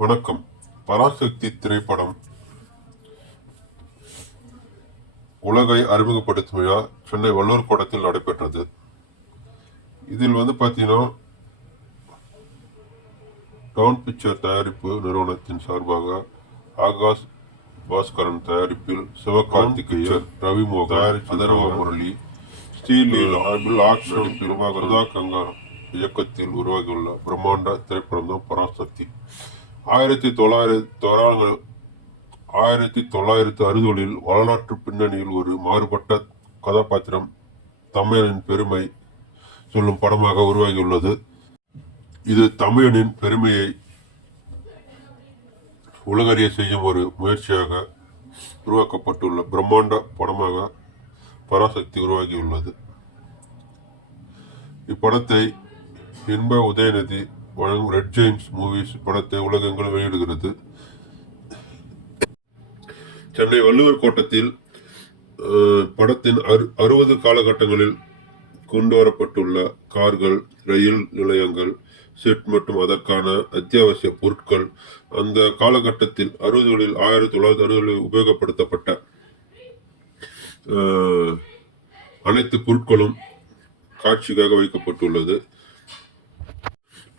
வணக்கம். பராசக்தி திரைப்படம் உலகை அறிமுகப்படுத்தும் விழா சென்னை வள்ளூர் கோட்டத்தில் நடைபெற்றது. இதில் பார்த்தீங்கன்னா டவுன் பிக்சர் தயாரிப்பு நிறுவனத்தின் சார்பாக ஆகாஷ் பாஸ்கரன் தயாரிப்பில் சிவகார்த்திகேயன், ரவி மோகன், அதர்வ முரளி, ஸ்ரீலீலா, ஆக்ஷன் பிரபாகரதா கங்கா இயக்கத்தில் உருவாகியுள்ள பிரம்மாண்ட திரைப்படம் தான் பராசக்தி. 1960களில் வரலாற்று பின்னணியில் ஒரு மாறுபட்ட கதாபாத்திரம் தமிழனின் பெருமை சொல்லும் படமாக உருவாகியுள்ளது. இது தமிழனின் பெருமையை உலகறிய செய்யும் ஒரு முயற்சியாக உருவாக்கப்பட்டுள்ள பிரம்மாண்ட படமாக பராசக்தி உருவாகியுள்ளது. இப்படத்தை இன்ப உதயநிதி வழங்கும் ரெட் ஜெயின்ஸ் மூவிஸ் படத்தை உலகெங்கிலும் வெளியிடுகிறது. சென்னை வள்ளுவர் கோட்டத்தில் படத்தின் 60 காலகட்டங்களில் கொண்டு வரப்பட்டுள்ள கார்கள், ரயில் நிலையங்கள், செட் மற்றும் அதற்கான அத்தியாவசிய பொருட்கள், அந்த காலகட்டத்தில் 1960களில் உபயோகப்படுத்தப்பட்ட அனைத்து பொருட்களும் காட்சிக்காக வைக்கப்பட்டுள்ளது.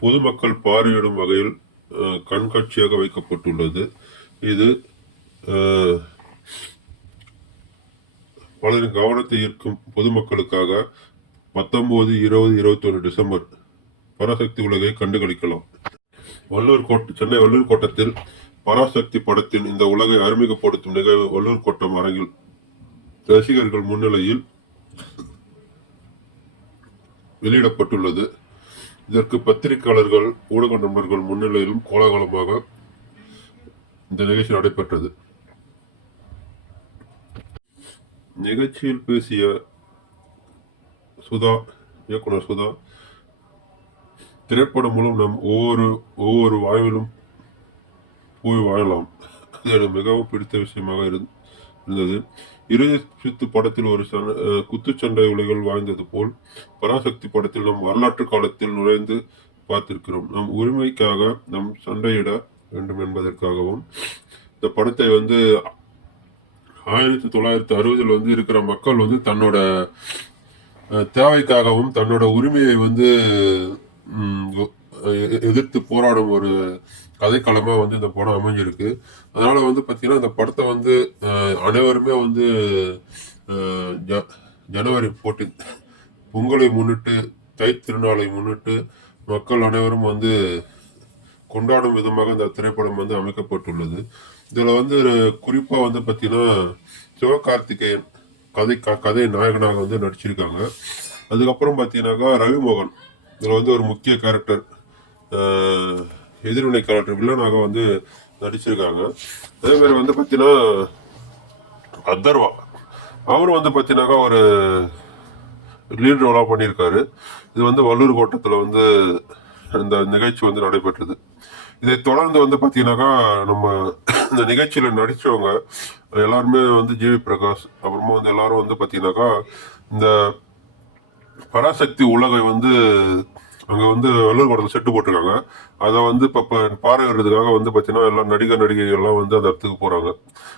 பொதுமக்கள் பார்வையிடும் வகையில் கண்காட்சியாக வைக்கப்பட்டுள்ளது. இது பலரின் கவனத்தை ஈர்க்கும் பொதுமக்களுக்காக 19, 20, 21 டிசம்பர் பராசக்தி உலகை கண்டுகளிக்கலாம். சென்னை வள்ளூர் கோட்டத்தில் பராசக்தி படத்தின் இந்த உலகை அறிமுகப்படுத்தும் நிகழ்வு வள்ளூர் கோட்டம் அரங்கில் ரசிகர்கள் முன்னிலையில் வெளியிடப்பட்டுள்ளது. இதற்கு பத்திரிகையாளர்கள், ஊடக நண்பர்கள் முன்னிலையிலும் கோலாகலமாக இந்த நிகழ்ச்சி நடைபெற்றது. நிகழ்ச்சியில் பேசிய இயக்குனர் சுதா, திரைப்படம் மூலம் நாம் ஒவ்வொரு வாழ்விலும் போய் வாழலாம். அது எனக்கு மிகவும் பிடித்த விஷயமாக இருந்தது. இறுதி சுத்து படத்தில் ஒரு குத்துச்சண்டை உலகில் வாழ்ந்தது போல் பராசக்தி படத்தில் நம் வரலாற்று காலத்தில் நுழைந்து பார்த்திருக்கிறோம். நம் உரிமைக்காக நம் சண்டையிட வேண்டும் என்பதற்காகவும் இந்த படத்தை 1960 இருக்கிற மக்கள் தன்னோட தேவைக்காகவும் தன்னோட உரிமையை எதிர்த்து போராடும் ஒரு கதைக்களமா இந்த படம் அமைஞ்சிருக்கு. அதனால பார்த்தீங்கன்னா இந்த படத்தை அனைவருமே ஜனவரி 14 பொங்கலை முன்னிட்டு, தை திருநாளை முன்னிட்டு மக்கள் அனைவரும் கொண்டாடும் விதமாக இந்த திரைப்படம் அமைக்கப்பட்டுள்ளது. இதுல குறிப்பா பார்த்தீங்கன்னா சிவகார்த்திகேயன் கதை நாயகனாக நடிச்சிருக்காங்க. அதுக்கப்புறம் பார்த்தீங்கன்னாக்கா ரவி மோகன் இதுல ஒரு முக்கிய கேரக்டர், எதிர்வினை கேரக்டர் வில்லனாக நடிச்சிருக்காங்க. அதே மாதிரி பார்த்தீங்கன்னா அதர்வா அவரும் பார்த்தீங்கன்னாக்கா ஒரு லீட் ரோலா பண்ணியிருக்காரு. இது வள்ளூர் கோட்டத்தில் இந்த நிகழ்ச்சி நடைபெற்றது. இதை தொடர்ந்து பார்த்தீங்கன்னாக்கா நம்ம இந்த நிகழ்ச்சியில் நடித்தவங்க எல்லாருமே ஜிவி பிரகாஷ், அப்புறமா எல்லாரும் பார்த்தீங்கன்னாக்கா இந்த பராசக்தி உலகை அங்கே வள்ளூர் கோட்டத்தில் செட்டு போட்டிருக்காங்க. அதை இப்போ பார்வையிடுறதுக்காக பார்த்தீங்கன்னா எல்லா நடிகைகள்லாம் அந்த இடத்துக்கு போகிறாங்க.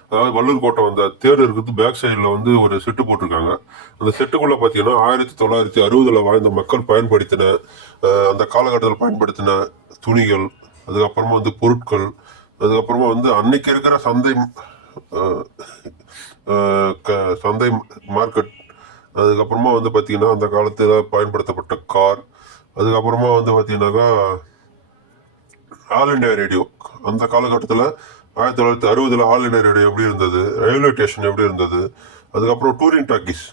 அதாவது வள்ளூர் கோட்டம் தேர் இருக்கிறது பேக் சைடில் ஒரு செட்டு போட்டிருக்காங்க. அந்த செட்டுக்குள்ளே பார்த்தீங்கன்னா 1960 வாழ்ந்த மக்கள் பயன்படுத்தின, அந்த காலகட்டத்தில் பயன்படுத்தின துணிகள், அதுக்கப்புறமா பொருட்கள், அதுக்கப்புறமா அன்னைக்கு இருக்கிற சந்தை மார்க்கெட், அதுக்கப்புறமா பார்த்தீங்கன்னா அந்த காலத்தில் பயன்படுத்தப்பட்ட கார், அதுக்கப்புறமா பார்த்தீங்கன்னாக்கா ஆல் இண்டியா ரேடியோ. அந்த காலகட்டத்தில் 1960 ஆல் இண்டியா ரேடியோ எப்படி இருந்தது, ரயில்வே ஸ்டேஷன் எப்படி இருந்தது, அதுக்கப்புறம் டூரிங் டாக்கீஸ்,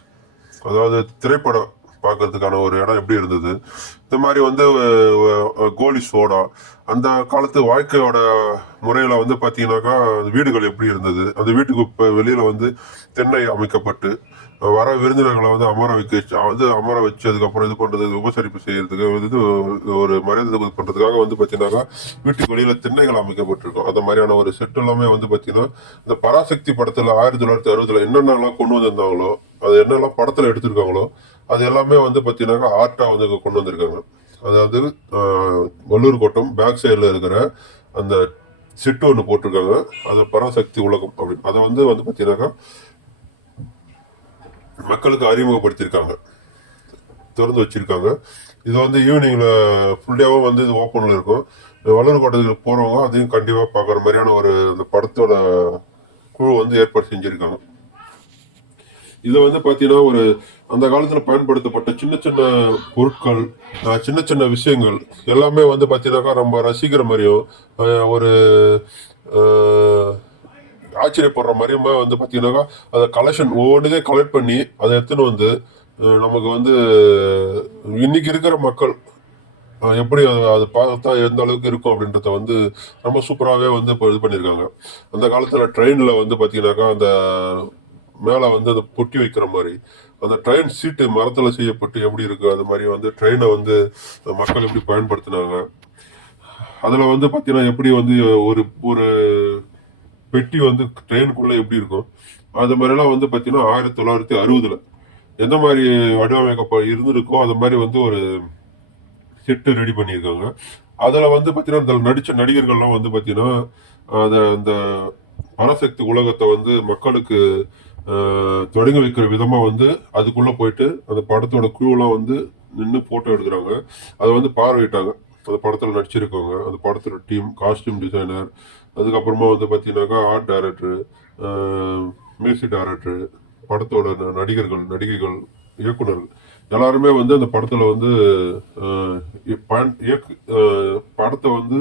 அதாவது திரைப்படம் பார்க்கறதுக்கான ஒரு இடம் எப்படி இருந்தது, இந்த மாதிரி கோலி சோடா, அந்த காலத்து வாழ்க்கையோட முறையில் பார்த்தீங்கன்னாக்கா வீடுகள் எப்படி இருந்தது, அந்த வீட்டுக்கு இப்போ வெளியில் தென்னை அமைக்கப்பட்டு வர விருந்தினர்களை அமர வச்சு அதுக்கப்புறம் இது பண்ணுறது, உபசரிப்பு செய்யறதுக்கு ஒரு மரியாதை பண்ணுறதுக்காக பார்த்தீங்கன்னாக்கா வீட்டுக்கு வெளியில் தென்னைகள் அமைக்கப்பட்டிருக்கும். அந்த மாதிரியான ஒரு செட் எல்லாமே பார்த்தீங்கன்னா இந்த பராசக்தி படத்தில் 1960 என்னென்னலாம் கொண்டு வந்திருந்தாங்களோ, அது என்னெல்லாம் படத்தில் எடுத்திருக்காங்களோ அது எல்லாமே பார்த்தீங்கன்னாக்கா ஆர்ட்டாக கொண்டு வந்திருக்காங்க. அதாவது வள்ளூர் கோட்டம் பேக் சைடில் இருக்கிற அந்த செட்டு ஒன்று போட்டிருக்காங்க. அது பராசக்தி உலகம் அப்படின்னு. அதை வந்து பார்த்தீங்கன்னாக்கா மக்களுக்கு அறிமுகப்படுத்தியிருக்காங்க, திறந்து வச்சிருக்காங்க. இது வந்து ஈவினிங்கில் ஃபுல் டேவும் வந்து இது ஓப்பனில் இருக்கும். வள்ளூர் கோட்டத்துக்கு போகிறவங்க அதையும் கண்டிப்பாக பார்க்குற மாதிரியான ஒரு அந்த படத்தோட குழு வந்து ஏற்பாடு செஞ்சுருக்காங்க. இதை வந்து பார்த்தீங்கன்னா ஒரு அந்த காலத்தில் பயன்படுத்தப்பட்ட சின்ன சின்ன பொருட்கள், சின்ன சின்ன விஷயங்கள் எல்லாமே வந்து பார்த்தீங்கன்னாக்கா ரொம்ப ரசிக்கிற மாதிரியும் ஒரு ஆச்சரியப்படுற மாதிரியுமா வந்து பார்த்தீங்கன்னாக்கா அதை கலெக்ஷன் ஒவ்வொன்றையும் கலெக்ட் பண்ணி அதை எடுத்துன்னு வந்து நமக்கு வந்து இன்னைக்கு இருக்கிற மக்கள் எப்படி அது பார்த்தா எந்த அளவுக்கு இருக்கும் அப்படின்றத வந்து ரொம்ப சூப்பராகவே வந்து இப்போ இது பண்ணியிருக்காங்க. அந்த காலத்தில் ட்ரெயினில் வந்து பார்த்தீங்கன்னாக்கா அந்த மேலே வந்து அதை பொட்டி வைக்கிற மாதிரி அந்த ட்ரெயின் சீட்டு மரத்தில் செய்யப்பட்டு எப்படி இருக்கு அது மாதிரி வந்து ட்ரெயினை வந்து மக்கள் எப்படி பயன்படுத்தினாங்க. அதில் வந்து பார்த்தீங்கன்னா எப்படி வந்து ஒரு ஒரு பெட்டி வந்து ட்ரெயினுக்குள்ளே எப்படி இருக்கும் அது மாதிரிலாம் வந்து பார்த்தீங்கன்னா 1960 எந்த மாதிரி வடிவமைக்கப்ப இருந்திருக்கோ அது மாதிரி வந்து ஒரு செட்டு ரெடி பண்ணியிருக்காங்க. அதில் வந்து பார்த்தீங்கன்னா இந்த நடித்த நடிகர்கள்லாம் வந்து பார்த்தீங்கன்னா அதை அந்த பராசக்தி உலகத்தை வந்து மக்களுக்கு தொடங்கி வைக்கிற விதமாக வந்து அதுக்குள்ளே போயிட்டு அந்த படத்தோட குழுவெல்லாம் வந்து நின்று ஃபோட்டோ எடுக்கிறாங்க. அதை வந்து பார்வையிட்டாங்க அந்த படத்தில் நடிச்சிருக்கவங்க, அந்த படத்தோட டீம், காஸ்டியூம் டிசைனர், அதுக்கப்புறமா வந்து பார்த்தீங்கன்னாக்கா ஆர்ட் டைரக்டரு, மியூசிக் டைரக்டரு, படத்தோட நடிகர்கள், நடிகைகள், இயக்குனர்கள் எல்லாருமே வந்து அந்த படத்தில் வந்து படத்தை வந்து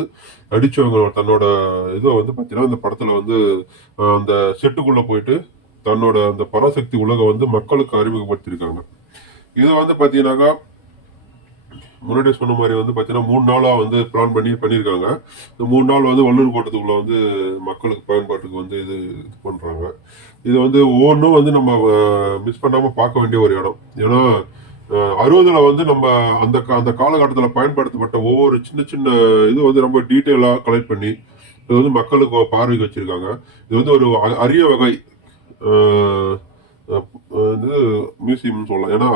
நடித்தவங்க தன்னோட இதை வந்து பார்த்தீங்கன்னா அந்த படத்தில் வந்து அந்த செட்டுக்குள்ளே போயிட்டு தன்னோட அந்த பராசக்தி உலகம் வந்து மக்களுக்கு அறிமுகப்படுத்தியிருக்காங்க. இது வந்து பார்த்தீங்கன்னாக்கா முன்னாடி சொன்ன மாதிரி வந்து பார்த்தீங்கன்னா 3 நாளாக வந்து பிளான் பண்ணியிருக்காங்க. இந்த 3 நாள் வந்து வள்ளூர் கோட்டத்துக்குள்ள வந்து மக்களுக்கு பயன்பாட்டுக்கு வந்து இது பண்ணுறாங்க. இது வந்து ஒவ்வொன்றும் வந்து நம்ம மிஸ் பண்ணாமல் பார்க்க வேண்டிய ஒரு இடம். ஏன்னா 60 வந்து நம்ம அந்த அந்த காலகட்டத்தில் பயன்படுத்தப்பட்ட ஒவ்வொரு சின்ன சின்ன இது வந்து ரொம்ப டீட்டெயிலாக கலெக்ட் பண்ணி இது வந்து மக்களுக்கு பார்வைக்கு வச்சிருக்காங்க. இது வந்து ஒரு அரிய வகை இது மியூசியம்னு சொல்லலாம். ஏன்னா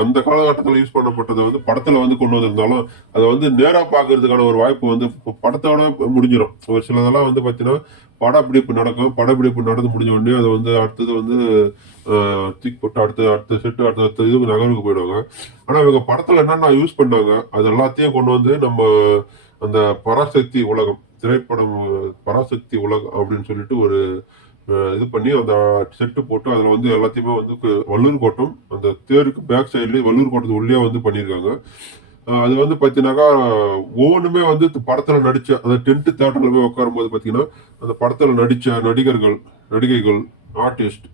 அந்த காலகட்டத்தில் யூஸ் பண்ணப்பட்டதை வந்து படத்தில் வந்து கொண்டு வந்திருந்தாலும் அதை வந்து நேராக பார்க்கறதுக்கான ஒரு வாய்ப்பு வந்து படத்தோட முடிஞ்சிடும். ஒரு சிலதெல்லாம் வந்து பார்த்தீங்கன்னா படப்பிடிப்பு நடக்கும், படப்பிடிப்பு நடந்து முடிஞ்ச உடனே அதை வந்து அடுத்தது வந்து தூக்கி போட்டு அடுத்த செட்டு அடுத்த இதுக்கு நகருக்கு போயிடுவாங்க. ஆனால் இவங்க படத்தில் என்னென்ன யூஸ் பண்ணாங்க அது எல்லாத்தையும் கொண்டு வந்து நம்ம அந்த பராசக்தி உலகம் திரைப்படம் பராசக்தி உலகம் அப்படின்னு சொல்லிட்டு ஒரு இது பண்ணி அந்த செட்டு போட்டு அதில் வந்து எல்லாத்தையுமே வந்து வள்ளூர் கோட்டம் அந்த தேருக்கு பேக் சைட்லேயே வள்ளூர் கோட்டத்து உள்ளே வந்து பண்ணியிருக்காங்க. அது வந்து பார்த்தீங்கன்னாக்கா ஒவ்வொன்றுமே வந்து படத்தில் நடித்த அந்த டென்ட் தேட்டரில் போய் உட்காரும்போது பார்த்தீங்கன்னா அந்த படத்தில் நடித்த நடிகர்கள், நடிகைகள், ஆர்டிஸ்ட்,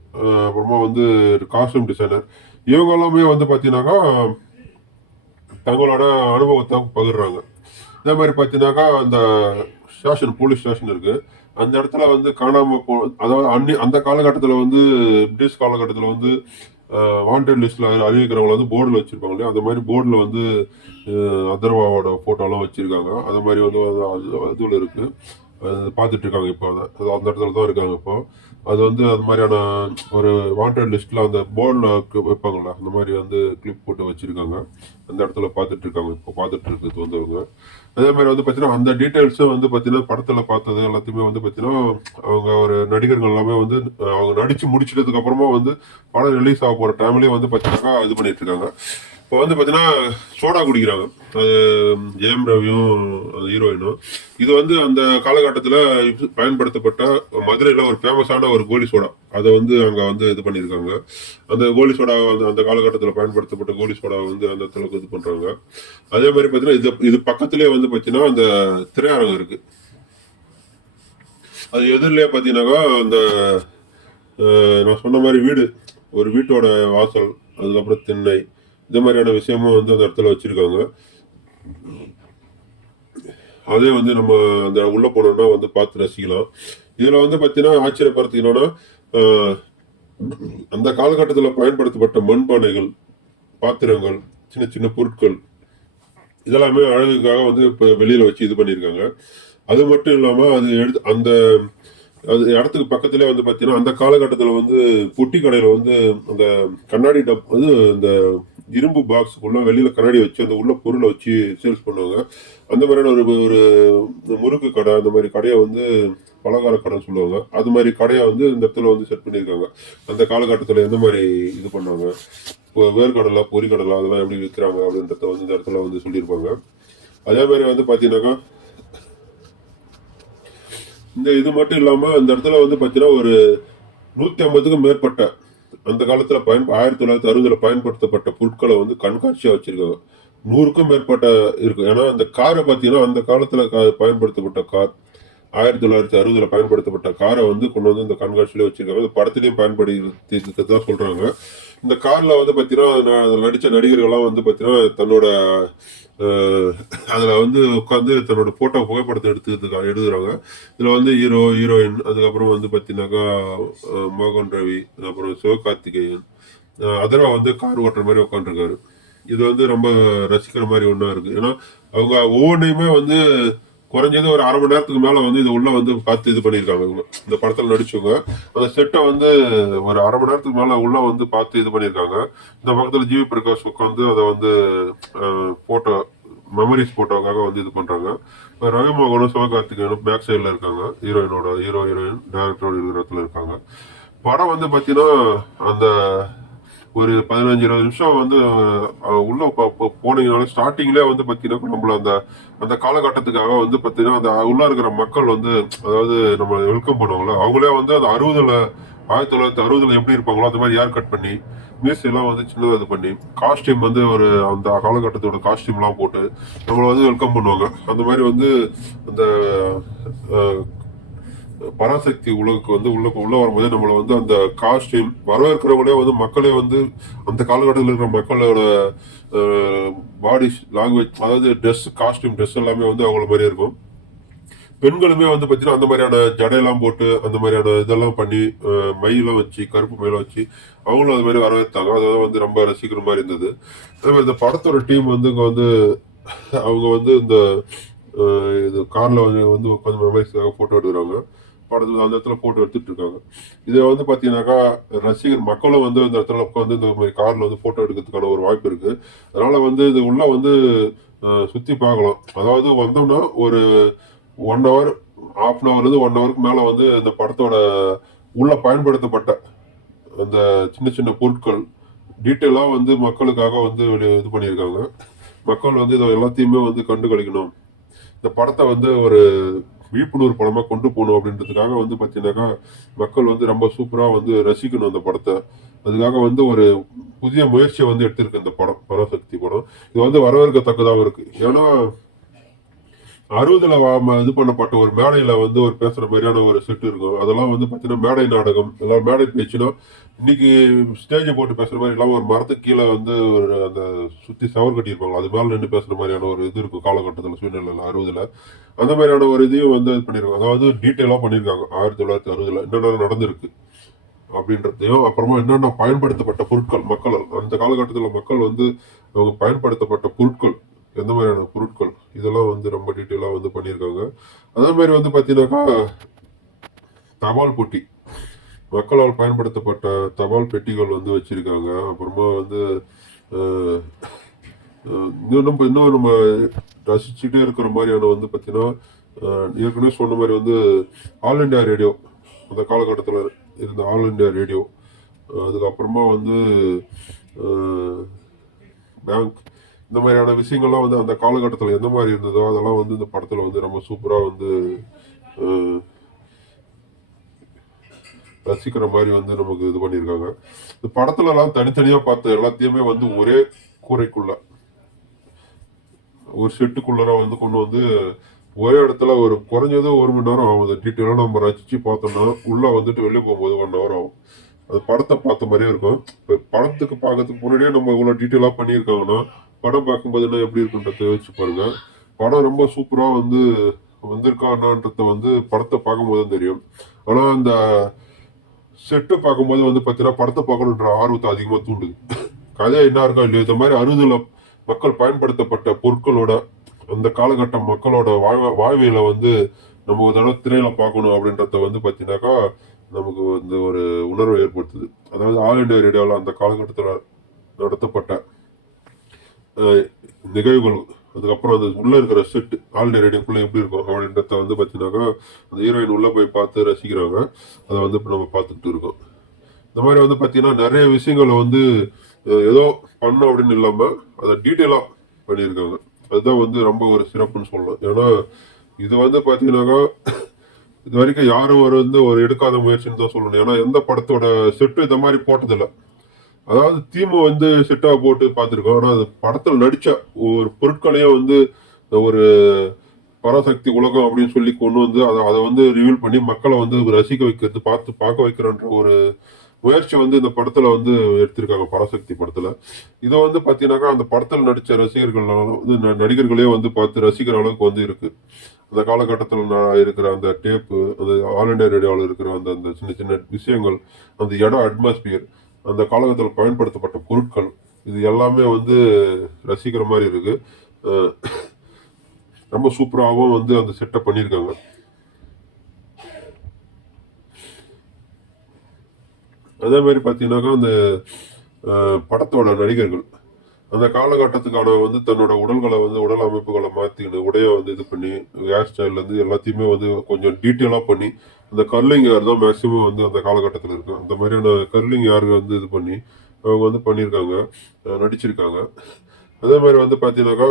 அப்புறமா வந்து காஸ்டியூம் டிசைனர் இவங்க எல்லாமே வந்து பார்த்தீங்கன்னாக்கா தங்களோட அனுபவத்தை பகிர்றாங்க. அதே மாதிரி பார்த்தீங்கன்னாக்கா அந்த போலீஸ் ஸ்டேஷன் இருக்கு. அந்த இடத்துல வந்து காணாம அதாவது அந்த காலகட்டத்தில் வந்து பிரிட்டிஷ் காலகட்டத்தில் வந்து வாண்டட் லிஸ்ட்ல அறிவிக்கிறவங்களை வந்து போர்டில் வச்சிருப்பாங்க இல்லையா, அந்த மாதிரி போர்டில் வந்து அதர்வாவோட போட்டோலாம் வச்சிருக்காங்க. அது மாதிரி வந்து அதுல இருக்கு, பார்த்துட்டு இருக்காங்க. இப்போ அது அந்த இடத்துல தான் இருக்காங்க இப்போ. அது வந்து அது மாதிரியான ஒரு வாண்டட் லிஸ்ட்ல அந்த போர்டில் வைப்பாங்களா அந்த மாதிரி வந்து கிளிப் போட்டு வச்சிருக்காங்க. அந்த இடத்துல பார்த்துட்டு இருக்காங்க, இப்போ பார்த்துட்டு இருக்கிறது வந்தவங்க. அதே மாதிரி வந்து பார்த்தீங்கன்னா அந்த டீட்டெயில்ஸும் வந்து பார்த்தீங்கன்னா படத்தில் பார்த்தது எல்லாத்தையுமே வந்து பார்த்தீங்கன்னா அவங்க ஒரு நடிகர்கள் எல்லாமே வந்து அவங்க நடிச்சு முடிச்சிட்டதுக்கு அப்புறமா வந்து படம் ரிலீஸ் ஆக போகிற டைம்லேயே வந்து பார்த்தீங்கன்னா இது பண்ணிட்டு இருக்காங்க. இப்போ வந்து பார்த்தீங்கன்னா சோடா குடிக்கிறாங்க, அது ஜெயம் ரவியும் ஹீரோயினும். இது வந்து அந்த காலகட்டத்தில் பயன்படுத்தப்பட்ட மதுரையில் ஒரு ஃபேமஸான ஒரு கோலி சோடா, அதை வந்து அங்கே வந்து இது பண்ணியிருக்காங்க. அந்த கோலி சோடா அந்த காலகட்டத்தில் பயன்படுத்தப்பட்ட கோலி சோடா வந்து அந்த இடத்துல இது பண்ணுறாங்க. அதே மாதிரி பார்த்தீங்கன்னா இது பக்கத்துலேயே வந்து பார்த்தீங்கன்னா அந்த திரையரங்கம் இருக்கு. அது எதிரிலே பார்த்தீங்கன்னாக்கா அந்த நான் சொன்ன மாதிரி வீடு, ஒரு வீட்டோட வாசல், அதுக்கப்புறம் திண்ணை, இந்த மாதிரியான விஷயமும் வந்து அந்த இடத்துல வச்சிருக்காங்க. அதே வந்து நம்ம அந்த உள்ள போனோம்னா வந்து பார்த்து ரசிக்கலாம். இதுல வந்து பார்த்தீங்கன்னா ஆச்சரியப்படுத்தினோன்னா அந்த காலகட்டத்தில் பயன்படுத்தப்பட்ட மண்பானைகள், பாத்திரங்கள், சின்ன சின்ன பொருட்கள் இதெல்லாமே அழகுக்காக வந்து இப்போ வெளியில வச்சு இது பண்ணியிருக்காங்க. அது மட்டும் இல்லாமல் அந்த அது இடத்துக்கு பக்கத்துலேயே வந்து பார்த்தீங்கன்னா அந்த காலகட்டத்தில் வந்து பொட்டி கடையில் வந்து அந்த கண்ணாடி டப் வந்து இந்த இரும்பு பாக்ஸுக்குள்ள வெளியில கண்ணாடி வச்சு அந்த உள்ள பொருளை வச்சு சேல்ஸ் பண்ணுவாங்க. அந்த மாதிரியான ஒரு ஒரு முறுக்கு கடை, அந்த மாதிரி கடையை வந்து பலகார கடைன்னு சொல்லுவாங்க. அது மாதிரி கடையை வந்து இந்த இடத்துல வந்து செட் பண்ணியிருக்காங்க. அந்த காலகட்டத்தில் எந்த மாதிரி இது பண்ணாங்க, இப்போ வேர்க்கடலை பொரிக்கடலை அதெல்லாம் எப்படி விற்கிறாங்க அப்படின்றத வந்து இந்த இடத்துல வந்து சொல்லியிருப்பாங்க. அதே மாதிரி வந்து பார்த்தீங்கன்னாக்கா இந்த இது மட்டும் இல்லாமல் அந்த இடத்துல வந்து பார்த்தீங்கன்னா ஒரு 150க்கும் மேற்பட்ட அந்த காலத்தில் 1960 பயன்படுத்தப்பட்ட பொருட்களை வந்து கண்காட்சியாக வச்சிருக்காங்க. 100க்கும் மேற்பட்ட இருக்கு. ஏன்னா அந்த காரை பார்த்தீங்கன்னா அந்த காலத்தில் பயன்படுத்தப்பட்ட கார், 1960 பயன்படுத்தப்பட்ட காரை வந்து கொண்டு வந்து இந்த கண்காட்சியில வச்சிருக்காங்க. இந்த படத்திலையும் பயன்படுத்தி தான் சொல்றாங்க. இந்த கார்ல வந்து பார்த்தீங்கன்னா நடித்த நடிகர்கள்லாம் வந்து பார்த்தீங்கன்னா தன்னோட அதில் வந்து உட்காந்து தன்னோட ஃபோட்டோ புகைப்படத்தை எடுத்துக்கிறதுக்காக எழுதுறாங்க. இதில் வந்து ஹீரோ, ஹீரோயின், அதுக்கப்புறம் வந்து பார்த்தீங்கன்னாக்கா மோகன் ரவி, அப்புறம் சிவகார்த்திகேயன், அதர்வா வந்து கார் ஓட்டுற மாதிரி உட்காந்துருக்காரு. இது வந்து ரொம்ப ரசிக்கிற மாதிரி ஒன்றா இருக்குது. ஏன்னா அவங்க ஒவ்வொன்றையுமே வந்து குறைஞ்சது ஒரு 1/2 மணி நேரத்துக்கு மேலே வந்து இது உள்ள வந்து பார்த்து இது பண்ணியிருக்காங்க. இவங்க இந்த படத்தில் நடிச்சவங்க அந்த செட்டை வந்து ஒரு 1/2 மணி நேரத்துக்கு மேலே உள்ள வந்து பார்த்து இது பண்ணியிருக்காங்க. இந்த பக்கத்தில் ஜிவி பிரகாஷ் உட்காந்து அதை வந்து ஃபோட்டோ மெமரிஸ் ஃபோட்டோக்காக வந்து இது பண்ணுறாங்க. ரவிமோகனும் சிவகார்த்திகேயனும் பேக் சைடில் இருக்காங்க. ஹீரோ ஹீரோயின் டேரக்டரோட இருக்கிற இடத்துல இருக்காங்க. படம் வந்து பார்த்தீங்கன்னா அந்த ஒரு 15-20 நிமிஷம் வந்து உள்ள போனீங்கனாலும் ஸ்டார்டிங்லேயே வந்து பார்த்தீங்கன்னா நம்மள அந்த அந்த காலகட்டத்துக்காக வந்து பார்த்தீங்கன்னா அந்த உள்ள இருக்கிற மக்கள் வந்து அதாவது நம்ம வெல்கம் பண்ணுவாங்களோ அவங்களே வந்து அந்த 1960 எப்படி இருப்பாங்களோ அந்த மாதிரி ஏர் கட் பண்ணி மியூசியெல்லாம் வந்து சின்னதாக இது பண்ணி காஸ்டியூம் வந்து ஒரு அந்த காலகட்டத்தோட காஸ்டியூம்லாம் போட்டு நம்மளை வந்து வெல்கம் பண்ணுவாங்க. அந்த மாதிரி வந்து அந்த பராசக்தி உலகுக்கு வந்து உள்ள வரும்போதே நம்மளை வந்து அந்த காஸ்டியூம் வரவேற்கிறவங்களே வந்து மக்களே வந்து அந்த காலகட்டத்தில் இருக்கிற மக்களோட பாடி லாங்குவேஜ், அதாவது காஸ்டியூம் ட்ரெஸ் எல்லாமே வந்து அவங்கள மாதிரியே இருக்கும். பெண்களுமே வந்து பார்த்தீங்கன்னா அந்த மாதிரியான ஜடையெல்லாம் போட்டு அந்த மாதிரியான இதெல்லாம் பண்ணி மையெல்லாம் வச்சு கருப்பு மையெல்லாம் வச்சு அவங்களும் அது மாதிரி வரவேற்றாங்க. அதெல்லாம் வந்து ரொம்ப ரசிக்கிற மாதிரி இருந்தது. அதே மாதிரி இந்த படத்தோட டீம் வந்து இங்கே வந்து அவங்க வந்து இந்த இது காரில் வந்து உட்காந்து மெமரிஸ்க்காக ஃபோட்டோ எடுக்கிறாங்க. படத்துல அந்த இடத்துல போட்டோ எடுத்துட்டு இருக்காங்க. இதை வந்து பாத்தீங்கன்னாக்கா ரசிகர் மக்களும் வந்து அந்த இடத்துல உட்காந்து இந்த மாதிரி கார்ல வந்து போட்டோ எடுக்கிறதுக்கான ஒரு வாய்ப்பு இருக்கு. அதனால வந்து இது உள்ள வந்து சுத்தி பார்க்கலாம். அதாவது வந்தோம்னா ஒரு 1 ஹவர், ½ 1 ஹவருக்கு மேல வந்து இந்த படத்தோட உள்ள பயன்படுத்தப்பட்ட அந்த சின்ன சின்ன பொருட்கள் டீட்டெயிலா வந்து மக்களுக்காக வந்து இது பண்ணியிருக்காங்க. மக்கள் வந்து இதை எல்லாத்தையுமே வந்து கண்டு களிக்கணும். இந்த படத்தை வந்து ஒரு விழிப்புணர்வு படமா கொண்டு போகணும் அப்படின்றதுக்காக வந்து பார்த்தீங்கன்னாக்கா மக்கள் வந்து ரொம்ப சூப்பரா வந்து ரசிக்கணும் அந்த படத்தை. அதுக்காக வந்து ஒரு புதிய முயற்சியை வந்து எடுத்திருக்கு இந்த படம், பராசக்தி படம். இது வந்து வரவேற்கத்தக்கதாகவும் இருக்கு. ஏன்னா 60ல இது பண்ணப்பட்ட ஒரு மேடையில வந்து ஒரு பேசுற மாதிரியான ஒரு செட் இருக்கும். அதெல்லாம் வந்து பார்த்தீங்கன்னா மேடை நாடகம், எல்லாம் மேடை பேச்சுனா இன்னைக்கு ஸ்டேஜை போட்டு பேசுற மாதிரி இல்லாமல் ஒரு மரத்துக்கு கீழே வந்து ஒரு அந்த சுத்தி சவர் கட்டியிருப்பாங்க, அது மேல நின்று பேசுற மாதிரியான ஒரு இது இருக்கும் காலகட்டத்தில் சூழ்நிலையில் 60ல. அந்த மாதிரியான ஒரு இதையும் வந்து இது பண்ணியிருக்காங்க. அதாவது டீட்டெயிலாக பண்ணியிருக்காங்க 1960ல என்னென்ன நடந்திருக்கு அப்படின்றதையும், அப்புறமா என்னென்ன பயன்படுத்தப்பட்ட பொருட்கள் மக்கள் அந்த காலகட்டத்தில் மக்கள் வந்து அவங்க பயன்படுத்தப்பட்ட பொருட்கள் எந்த மாதிரியான பொருட்கள் இதெல்லாம் வந்து ரொம்ப டீட்டெயிலாக வந்து பண்ணியிருக்காங்க. அதே மாதிரி வந்து பார்த்தீங்கன்னாக்கா தபால் பெட்டி, மக்களால் பயன்படுத்தப்பட்ட தபால் பெட்டிகள் வந்து வச்சிருக்காங்க. அப்புறமா வந்து இன்னும் நம்ம ரசிச்சுட்டே இருக்கிற மாதிரியான வந்து பார்த்தீங்கன்னா ஏற்கனவே சொன்ன மாதிரி வந்து ஆல் இண்டியா ரேடியோ, அந்த காலகட்டத்தில் இருந்த ஆல் இண்டியா ரேடியோ, அதுக்கப்புறமா வந்து பேங்க், இந்த மாதிரியான விஷயங்கள்லாம் வந்து அந்த காலகட்டத்தில் எந்த மாதிரி இருந்ததோ அதெல்லாம் வந்து இந்த படத்தில் வந்து ரொம்ப சூப்பராக வந்து ரசிக்கிற மாதிரி வந்து நமக்கு இது பண்ணியிருக்காங்க. இந்த படத்துல எல்லாம் தனித்தனியாக பார்த்த எல்லாத்தையுமே வந்து ஒரே கூரைக்குள்ள ஒரு செட்டுக்குள்ளர வந்து கொண்டு வந்து ஒரே இடத்துல ஒரு குறைஞ்சது 1 மணி நேரம் ஆகும். டீட்டெயிலாக நம்ம ரசிச்சு பார்த்தோம்னா உள்ள வந்துட்டு வெளியே போகும்போது 1 ஹவர் ஆகும். அது படத்தை பார்த்த மாதிரியே இருக்கும். இப்போ படத்துக்கு பார்க்கறதுக்கு முன்னாடியே நம்ம இவ்வளோ டீட்டெயிலாக பண்ணியிருக்காங்கன்னா படம் பார்க்கும்போது என்ன எப்படி இருக்குன்றத யோசிச்சு பாருங்க. படம் ரொம்ப சூப்பராக வந்து வந்திருக்கான்றத வந்து படத்தை பார்க்கும்போது தான் தெரியும். ஆனால் அந்த செட்டு பார்க்கும்போது வந்து பார்த்தீங்கன்னா படத்தை பார்க்கணுன்ற ஆர்வத்தை அதிகமாக தூண்டுது. கதை என்ன இருக்கா இல்லையா, இந்த மாதிரி 60ல மக்கள் பயன்படுத்தப்பட்ட பொருட்களோட அந்த காலகட்ட மக்களோட வாழ்வியலை வந்து நம்ம ஒரு தடவை திரையில பார்க்கணும் அப்படின்றத வந்து பார்த்தீங்கன்னாக்கா நமக்கு வந்து ஒரு உணர்வை ஏற்படுத்துது. அதாவது ஆல் இண்டியா ரேடியோவில் அந்த காலகட்டத்தில் நடத்தப்பட்ட நிகழ்வுகள், அதுக்கப்புறம் அது உள்ள இருக்கிற செட் ஆல்ரெடி ரேடியோக்குள்ள எப்படி இருக்கும் அப்படின்றத வந்து பார்த்தீங்கன்னாக்கா அந்த ஹீரோயின் உள்ள போய் பார்த்து ரசிக்கிறாங்க. அதை வந்து இப்போ நம்ம பார்த்துக்கிட்டு இருக்கோம். இந்த மாதிரி வந்து பார்த்தீங்கன்னா நிறைய விஷயங்களை வந்து ஏதோ பண்ணோம் அப்படின்னு இல்லாமல் அதை டீட்டெயிலாக பண்ணியிருக்காங்க. அதுதான் வந்து ரொம்ப ஒரு சிறப்புன்னு சொல்லலாம். ஏன்னா இது வந்து பார்த்தீங்கன்னாக்கா இது வரைக்கும் யாரும் ஒரு எடுக்காத முயற்சின்னு தான் சொல்லணும். ஏன்னா எந்த படத்தோட செட்டு இந்த மாதிரி போட்டதில்லை. அதாவது தீமு வந்து செட்டா போட்டு பார்த்துருக்கோம். ஆனால் அது படத்தில் நடிச்ச ஒரு பொருட்களையும் வந்து ஒரு பராசக்தி உலகம் அப்படின்னு சொல்லி கொண்டு வந்து அதை வந்து ரிவீல் பண்ணி மக்களை வந்து ரசிக்க வைக்கிறது, பார்க்க வைக்கிறன்ற ஒரு முயற்சி வந்து இந்த படத்துல வந்து எடுத்திருக்காங்க. பராசக்தி படத்துல இதை வந்து பாத்தீங்கன்னாக்கா அந்த படத்துல நடிச்ச ரசிகர்கள் வந்து நடிகர்களே வந்து பார்த்து ரசிக்கிற அளவுக்கு வந்து இருக்கு. அந்த காலகட்டத்தில் இருக்கிற அந்த டேப்பு, அந்த ஆல் இண்டியா ரேடியோவில் இருக்கிற அந்த அந்த சின்ன சின்ன விஷயங்கள், அந்த இடம் அட்மாஸ்பியர், அந்த காலகட்டத்தில் பயன்படுத்தப்பட்ட பொருட்கள், இது எல்லாமே வந்து ரசிக்கிற மாதிரி இருக்கு. ரொம்ப சூப்பராகவும் வந்து அந்த செட்டப் பண்ணியிருக்காங்க. அதே மாதிரி பார்த்தீங்கன்னாக்கா அந்த படத்தோட நடிகர்கள் அந்த காலகட்டத்துக்கான வந்து தன்னோட உடல்களை வந்து உடல் அமைப்புகளை மாற்றிக்கணும், உடைய வந்து இது பண்ணி ஹேர் ஸ்டைல்லேருந்து எல்லாத்தையுமே வந்து கொஞ்சம் டீட்டெயிலாக பண்ணி அந்த கர்லிங் ஹேர் தான் மேக்ஸிமம் வந்து அந்த காலகட்டத்தில் இருக்கும். அந்த மாதிரியான கர்லிங் ஹேர் வந்து இது பண்ணி அவங்க வந்து பண்ணியிருக்காங்க, நடிச்சிருக்காங்க. அதே மாதிரி வந்து பார்த்தீங்கன்னாக்கா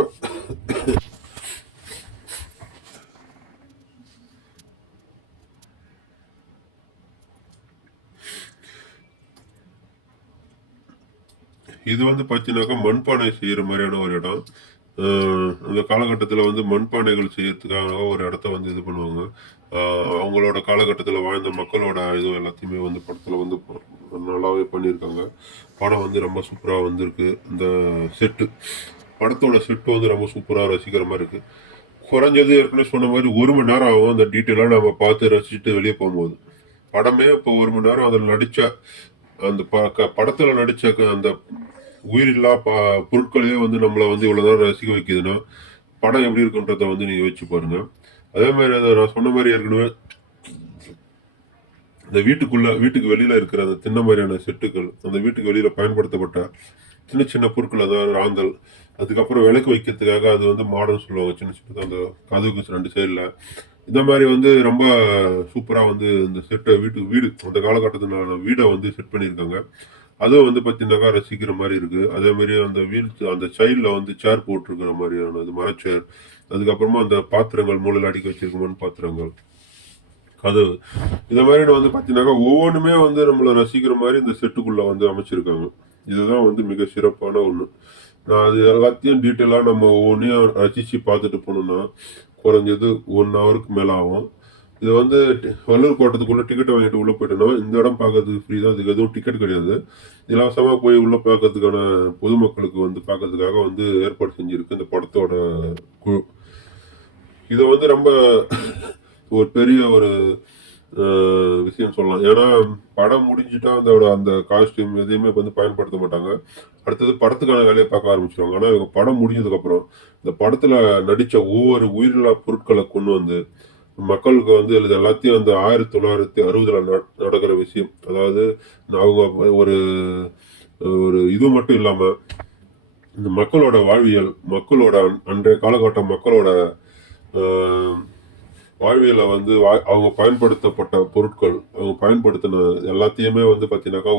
இது வந்து பார்த்தீங்கன்னாக்கா மண்பானை செய்கிற மாதிரியான ஒரு இடம். அந்த காலகட்டத்தில் வந்து மண்பானைகள் செய்யறதுக்காக ஒரு இடத்த வந்து இது பண்ணுவாங்க. அவங்களோட காலகட்டத்தில் வாழ்ந்த மக்களோட இது எல்லாத்தையுமே வந்து படத்தில் வந்து நல்லாவே பண்ணியிருக்காங்க. படம் வந்து ரொம்ப சூப்பராக வந்திருக்கு. இந்த செட்டு படத்தோட செட்டு வந்து ரொம்ப சூப்பராக ரசிக்கிற மாதிரி இருக்குது. குறைஞ்சது ஏற்கனவே சொன்ன மாதிரி 1 மணி நேரம் ஆகும் அந்த டீட்டெயிலாக நம்ம பார்த்து ரசிச்சுட்டு வெளியே போகும்போது. படமே இப்போ 1 மணி நேரம் அதில் நடித்த அந்த படத்தில் நடித்த அந்த உயிரில்லா பொருட்களையே வந்து நம்மளை வந்து இவ்வளோ நேரம் ரசிக்க வைக்குதுன்னா படம் எப்படி இருக்குன்றத வந்து நீங்கள் யோசிச்சு பாருங்க. அதே மாதிரி அதை நான் சொன்ன மாதிரி ஏற்கனவே இந்த வீட்டுக்கு வெளியில இருக்கிற அந்த தின்ன மாதிரியான செட்டுகள், அந்த வீட்டுக்கு வெளியில பயன்படுத்தப்பட்ட சின்ன சின்ன பொருட்கள், அதாவது ராந்தல், அதுக்கப்புறம் விளக்கு வைக்கிறதுக்காக அது வந்து மாடர்ன் சொல்லுவாங்க, சின்ன சின்னதாக அந்த கதவுக்கு 2 சைடில் இந்த மாதிரி வந்து ரொம்ப சூப்பராக வந்து இந்த செட்டை வீடு அந்த காலகட்டத்தினால வீடை வந்து செட் பண்ணியிருக்காங்க. அதுவும் வந்து பார்த்தீங்கன்னாக்கா ரசிக்கிற மாதிரி இருக்கு. அதே மாதிரி அந்த அந்த சைடில் வந்து சேர் போட்டிருக்கிற மாதிரியான அது மரச்சேர், அதுக்கப்புறமா அந்த பாத்திரங்கள் மூலையில் அடுக்கி வச்சிருக்க மண் பாத்திரங்கள், கதவு, இந்த மாதிரி வந்து பார்த்தீங்கன்னாக்கா ஒவ்வொன்றுமே வந்து நம்மளை ரசிக்கிற மாதிரி இந்த செட்டுக்குள்ள வந்து அமைச்சிருக்காங்க. இதுதான் வந்து மிக சிறப்பான ஒன்று. நான் அது எல்லாத்தையும் டீட்டெயிலாக நம்ம ஒவ்வொன்றையும் ரசித்து பார்த்துட்டு போனோம்னா குறைஞ்சது 1 ஹவருக்கு மேலே ஆகும். இது வந்து வள்ளூர் கோட்டத்துக்குள்ளே டிக்கெட் வாங்கிட்டு உள்ளே போயிட்டோம்னா இந்த இடம் பார்க்கறதுக்கு ஃப்ரீ தான். அதுக்கு எதுவும் டிக்கெட் கிடையாது. இலவசமாக போய் உள்ளே பார்க்கறதுக்கான பொதுமக்களுக்கு வந்து பார்க்கறதுக்காக வந்து ஏற்பாடு செஞ்சுருக்கு இந்த படத்தோட குழு. இதை வந்து ரொம்ப ஒரு பெரிய ஒரு விஷயம் சொல்லலாம். ஏன்னா படம் முடிஞ்சுட்டா அதோட அந்த காஸ்டியூம் எதையுமே வந்து பயன்படுத்த மாட்டாங்க. அடுத்தது படத்துக்கான வேலையை பார்க்க ஆரம்பிச்சிருவாங்க. ஆனால் இவங்க படம் முடிஞ்சதுக்கப்புறம் இந்த படத்தில் நடித்த ஒவ்வொரு உயிரில்லா பொருட்களை கொண்டு வந்து மக்களுக்கு வந்து இது எல்லாத்தையும் அந்த 1960 நடக்கிற விஷயம். அதாவது அவங்க ஒரு ஒரு இது மட்டும் இல்லாமல் இந்த மக்களோட வாழ்வியல், மக்களோட அன்றைய காலகட்ட மக்களோட வாழ்வியலை வந்து அவங்க பயன்படுத்தப்பட்ட பொருட்கள், அவங்க பயன்படுத்தின எல்லாத்தையுமே வந்து பார்த்தீங்கன்னாக்கா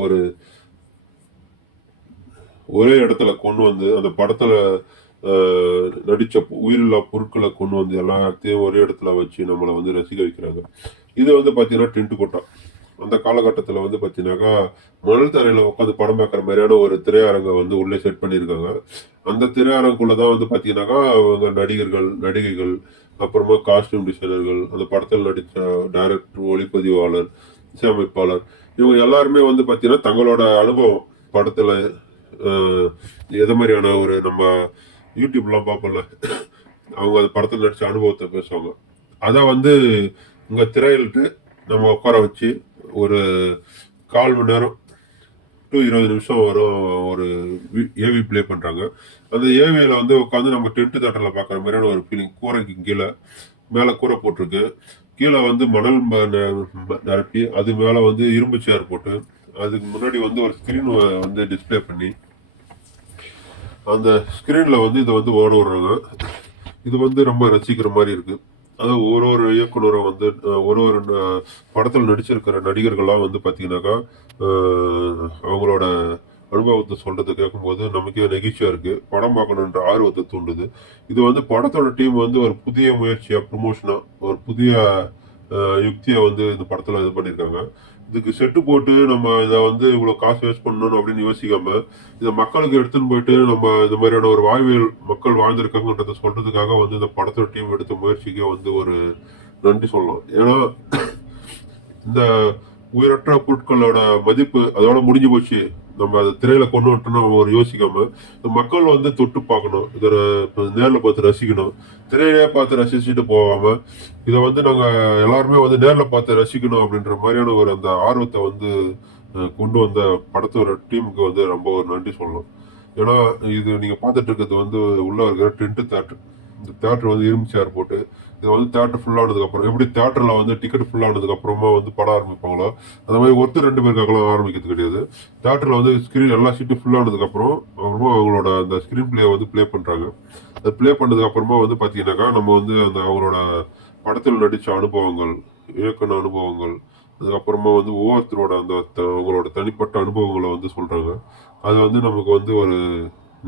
ஒரே இடத்துல கொண்டு வந்து அந்த படத்தில் நடித்த உயிரில்லா பொருட்களை கொண்டு வந்து எல்லாத்தையும் ஒரே இடத்துல வச்சு நம்மளை வந்து ரசிக்க வைக்கிறாங்க. இது வந்து பார்த்தீங்கன்னா டென்ட் கொட்டா. அந்த காலகட்டத்தில் வந்து பார்த்தீங்கன்னாக்கா மணல் தரையில் உட்காந்து படம் பார்க்குற மாதிரியான ஒரு திரையரங்கை வந்து உள்ளே செட் பண்ணியிருக்காங்க. அந்த திரையரங்குக்குள்ளே தான் வந்து பார்த்தீங்கன்னாக்கா அவங்க நடிகர்கள், நடிகைகள், அப்புறமா காஸ்டியூம் டிசைனர்கள், அந்த படத்தில் நடித்த டைரக்டர், ஒளிப்பதிவாளர், இசையமைப்பாளர், இவங்க எல்லாருமே வந்து பார்த்தீங்கன்னா தங்களோட அனுபவம் படத்தில் எது மாதிரியான ஒரு நம்ம யூடியூப்லாம் பார்ப்போம்ல, அவங்க அந்த படத்தில் நடித்த அனுபவத்தை பேசுவாங்க. அதை வந்து இங்கே திரையிட்டு நம்ம உட்கார வச்சு ஒரு 1/4 மணி நேரம் டு 20 நிமிஷம் வரும் ஒரு ஏவி ப்ளே பண்ணுறாங்க. அந்த ஏவியில் வந்து உட்காந்து நம்ம டென்ட் தேட்டரில் பார்க்குற மாதிரியான ஒரு ஃபீலிங். கூரைக்கு கீழே மேலே கூரை போட்டிருக்கு, கீழே வந்து மணல் நிரப்பி அது மேலே வந்து இரும்பு சேர் போட்டு அதுக்கு முன்னாடி வந்து ஒரு ஸ்க்ரீன் வந்து டிஸ்பிளே பண்ணி அந்த ஸ்க்ரீனில் வந்து இதை வந்து ஓட விடுறாங்க. இது வந்து ரொம்ப ரசிக்கிற மாதிரி இருக்கு. அதாவது ஒரு ஒரு இயக்குனரும் வந்து ஒரு ஒரு படத்தில் நடிச்சிருக்கிற நடிகர்கள்லாம் வந்து பார்த்தீங்கன்னாக்கா அவங்களோட அனுபவத்தை சொல்றது கேட்கும்போது நமக்கே நெகிழ்ச்சியா இருக்கு. படம் பார்க்கணுன்ற ஆர்வத்தை தூண்டுது. இது வந்து படத்தோட டீம் வந்து ஒரு புதிய முயற்சியா, ப்ரொமோஷனா, ஒரு புதிய யுக்தியை வந்து இந்த படத்துல இது பண்ணியிருக்காங்க. இதுக்கு செட்டு போட்டு நம்ம இதை வந்து இவ்வளோ காசு வேஸ்ட் பண்ணணும் அப்படின்னு யோசிக்காம இதை மக்களுக்கு எடுத்துன்னு போயிட்டு நம்ம இந்த மாதிரியான ஒரு வாழ்வியல் மக்கள் வாழ்ந்திருக்காங்கன்றதை சொல்றதுக்காக வந்து இந்த படத்தோட டீம் எடுத்த முயற்சிக்கு வந்து ஒரு நன்றி சொல்லலாம். ஏன்னா இந்த உயிரற்ற பொருட்களோட மதிப்பு அதோட முடிஞ்சு போச்சு. நம்ம அதை திரையில கொண்டு வந்துட்டோம்னா நம்ம ஒரு யோசிக்காம இந்த மக்கள் வந்து தொட்டு பார்க்கணும். இதை நேர்ல பார்த்து ரசிக்கணும். திரையிலே பார்த்து ரசிச்சுட்டு போகாம இதை வந்து நாங்க எல்லாருமே வந்து நேர்ல பார்த்து ரசிக்கணும் அப்படின்ற மாதிரியான ஒரு அந்த ஆர்வத்தை வந்து கொண்டு வந்த படத்தோட டீமுக்கு வந்து ரொம்ப ஒரு நன்றி சொல்லணும். ஏன்னா இது நீங்க பார்த்துட்டு இருக்கிறது வந்து உள்ள இருக்கிற டென்ட் தேட்டர். இந்த தேட்டர் வந்து இரும்பு சேர் போட்டு இது வந்து தேட்டர் ஃபுல்லானதுக்கு அப்புறம் எப்படி தேட்டர்ல வந்து டிக்கெட் ஃபுல்லானதுக்கு அப்புறமா வந்து படம் ஆரம்பிப்பாங்களோ அந்த மாதிரி ஒருத்தர் 2 பேருக்காகலாம் ஆரம்பிக்கிறது கிடையாது. தேட்டர்ல வந்து ஸ்கிரீன் எல்லா சீட்டும் ஃபுல்லானதுக்கு அப்புறமா அவங்களோட அந்த ஸ்கிரீன் பிளே வந்து ப்ளே பண்றாங்க. அது ப்ளே பண்ணதுக்கு அப்புறமா வந்து பாத்தீங்கன்னாக்கா நம்ம வந்து அந்த அவங்களோட படத்தில் நடிச்ச அனுபவங்கள், இயக்குன அனுபவங்கள், அதுக்கப்புறமா வந்து ஒவ்வொருத்தரோட அந்த அவங்களோட தனிப்பட்ட அனுபவங்களை வந்து சொல்றாங்க. அது வந்து நமக்கு வந்து ஒரு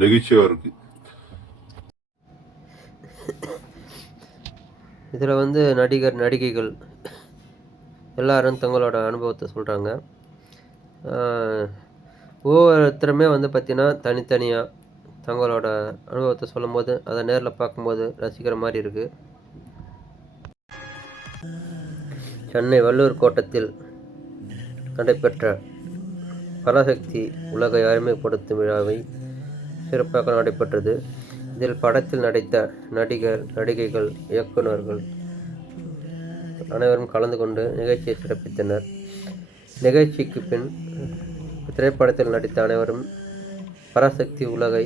நெகிழ்ச்சியா இருக்கு. இதில் வந்து நடிகர் நடிகைகள் எல்லாரும் தங்களோட அனுபவத்தை சொல்கிறாங்க. ஒவ்வொருத்தருமே வந்து பார்த்திங்கன்னா தனித்தனியாக தங்களோட அனுபவத்தை சொல்லும்போது அதை நேரில் பார்க்கும்போது ரசிக்கிற மாதிரி இருக்குது. சென்னை வள்ளுவர் கோட்டத்தில் நடைபெற்ற பராசக்தி உலகை அறிமுகப்படுத்தும் விழாவை சிறப்பாக நடைபெற்றது. இதில் படத்தில் நடித்த நடிகர் நடிகைகள் இயக்குநர்கள் அனைவரும் கலந்து கொண்டு நிகழ்ச்சியை சிறப்பித்தனர். நிகழ்ச்சிக்கு பின் திரைப்படத்தில் நடித்த அனைவரும் பராசக்தி உலகை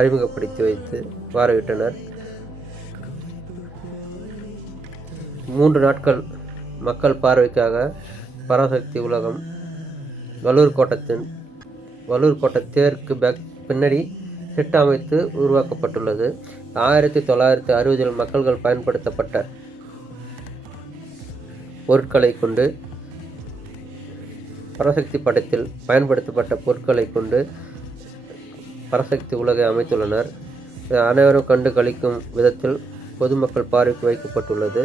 அறிமுகப்படுத்தி வைத்து பார்வையிட்டனர். 3 நாட்கள் மக்கள் பார்வைக்காக பராசக்தி உலகம் வள்ளூர் கோட்ட தேருக்கு பின்னாடி செட் அமைத்து உருவாக்கப்பட்டுள்ளது. 1960 மக்கள்கள் பயன்படுத்தப்பட்ட பொருட்களை கொண்டு பராசக்தி படத்தில் பயன்படுத்தப்பட்ட பொருட்களை கொண்டு பராசக்தி உலகை அமைத்துள்ளனர். அனைவரும் கண்டு களிக்கும் விதத்தில் பொதுமக்கள் பார்வைக்கு வைக்கப்பட்டுள்ளது.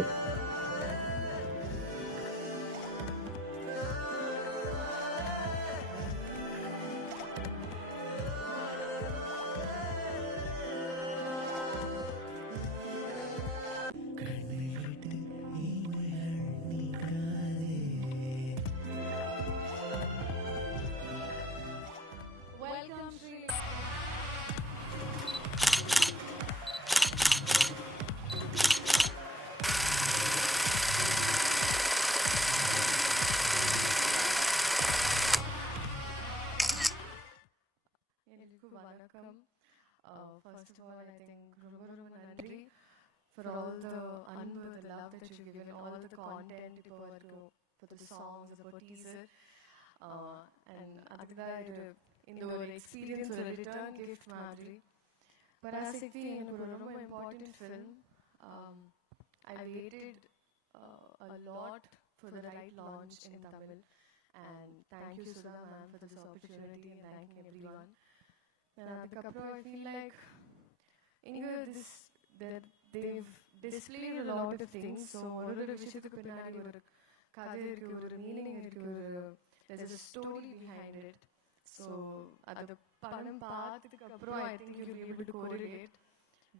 First of all, I think ரொம்ப நன்றி for all the அன்பு, the love that you've given, all the content இப்போ வரைக்கும், for the songs, for teaser, and அதுதான் இந்த ஒரு எக்ஸ்பீரியன்ஸ், ஒரு ரிட்டர்ன் கிஃப்ட் மாதிரி. பராசக்தி எனக்கு ஒரு ரொம்ப important film. I waited a lot for the right launch in Tamil, and thank you Sudha ma'am for this opportunity, and thanking everyone. அதுக்கப்புறம் I feel like they've displayed a lot of things. So ஒரு விஷயத்துக்கு பின்னாடி ஒரு கதை இருக்கு, ஒரு meaning இருக்கு, there's a story behind it. So அது படம் பார்த்ததுக்கு அப்புறம் I think you'll be able to correlate.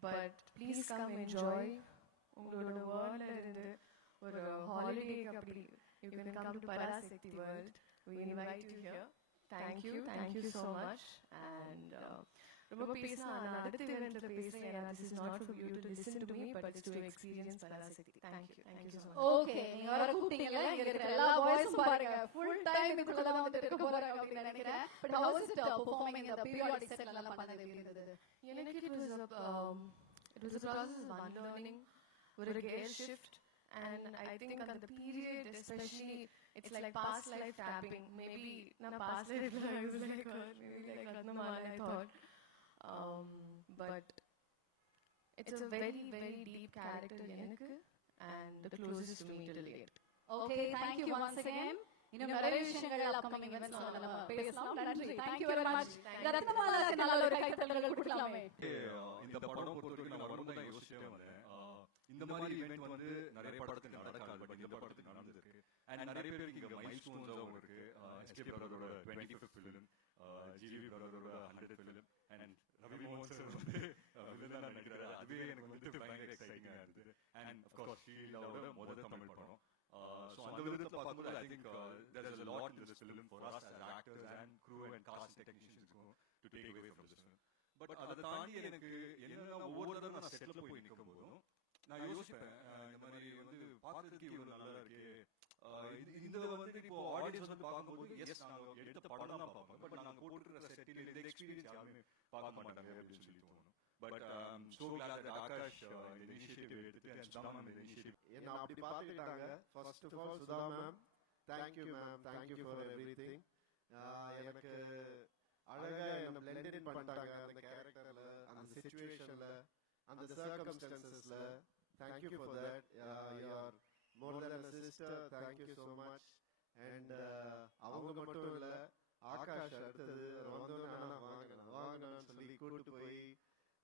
But please come enjoy. உங்களோட வேர்ல்ட்ல இருந்து ஒரு ஹாலிடேக்கு அப்படி you can come to Parasakti world. We invite you here. Thank you so much. And ரொம்ப பேசினா நான் அடுத்த இவெண்ட்ல பேசுறேன். ஏன்னா this is not for you to listen to me, but it's to experience Parasakti. Thank you so much. Okay, நீங்க வர கூப்பிட்டீங்கல, இங்க இருக்கிற எல்லா பாய்ஸும் பாருங்க full time இதுக்குள்ள தான் வந்து இருக்க போறாங்க அப்படி நினைக்கிறேன். But how was it performing in the periodic set எல்லாம் பண்ணது எப்படி இருந்தது? எனக்கு it was a process of unlearning, ஒரு gear shift, And I think on the period, especially, it's like past life tapping. Maybe not past life, I was like, or maybe like Ratnamala, I thought. But it's a very, very deep character, Yanakku, and the closest to me till yet. Okay, thank you once again. இன்னும் நிறைய விஷயங்கள் upcoming events நம்ம பேசலாம். நன்றி. Thank you very much. ரத்னமாலாக்கு நல்ல ஒரு கைத்தட்டல்கள் கொடுக்கலாமே. இந்த படம் பொறுத்தவரைக்கும் நான் வரும்போது தான் யோசிச்சே வந்தேன். இந்த மாதிரி ஈவென்ட் வந்து நிறைய படத்துக்கு நடக்காது, பட் இந்த படத்துக்கு நடந்திருக்கு. அண்ட் நிறைய பேருக்கு இங்க மைல் ஸ்டோன்ஸாகவும் இருக்கு. எஸ்கே பிரதரோட 25th ஃபிலிம், ஜிவி பிரதரோட 100th ஃபிலிம், அண்ட் ரவி மோகன் சார் வந்து வில்லனா நடிக்கிறாரு. அதுவே எனக்கு வந்து பயங்கர எக்ஸைட்டிங்கா இருந்தது. அண்ட் ஆஃப் கோர்ஸ் ஷீலாவோட முதல் தமிழ் படம். So அந்த விதத்துல பார்க்கும்போது I think there is a lot in this film for us as actors and crew and cast and technicians to take away from this film. But அதை தாண்டி எனக்கு என்னன்னா ஒவ்வொரு தடவை நான் செட்ல போய் நிற்கும் போதும் நான் யோசிப்பேன், இந்த மாதிரி வந்து பார்க்கறதுக்கு இவ்வளவு நல்லா இருக்கு. இந்த வந்து இப்போ ஆடியன்ஸ் வந்து பார்க்கும்போது எஸ் நாங்க எடுத்த படம் தான் பார்ப்பாங்க, பட் நாங்க போட்டுருக்கிற செட்டில் இந்த எக்ஸ்பீரியன்ஸ் யாருமே பார்க்க மாட்டாங்க அப்படின்னு சொல்லி தோணும். But so glad that Akash initiative எடுத்துட்டு and Sudha ma'am initiative என்ன அப்படி பார்த்துக்கிட்டாங்க. First of all, Sudha ma'am, thank you ma'am, thank you for everything. எனக்கு அழகா என்ன blend in பண்ணிட்டாங்க அந்த கேரக்டர்ல, அந்த சிச்சுவேஷன்ல, அந்த circumstancesல. Thank you for that. You are more than a sister. Thank you so much. And அவங்க மட்டும் இல்ல, ஆகாஷ் அடுத்தது வந்தோன்னா வாங்கன்னு சொல்லி கூட்டு போய்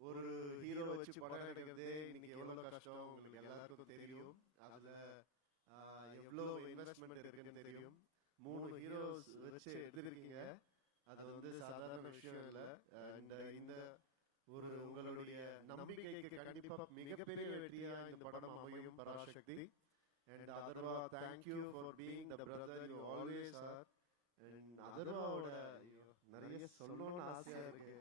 ஒரு ஹீரோ வச்சு படம் எடுக்கிறதே இன்னைக்கு எவ்வளவு கஷ்டம் உங்களுக்கு எல்லாருக்கும் தெரியும். அதுல எவ்வளவு இன்வெஸ்ட்மெண்ட் இருக்குன்னு தெரியும். 3 ஹீரோஸ் வச்சு எடுத்திருக்கீங்க, அது வந்து சாதாரண விஷயம் இல்ல. அண்ட் இந்த ஒரு உங்களுடைய நம்பிக்கைக்கு கண்டிப்பா மிகப்பெரிய வெற்றியா இந்த படம் அமையும் Parasakthi. And Atharvaa, thank you for being the brother you always are. அதர்வாவோட நிறைய சொல்லணும்னு ஆசையா இருக்கு.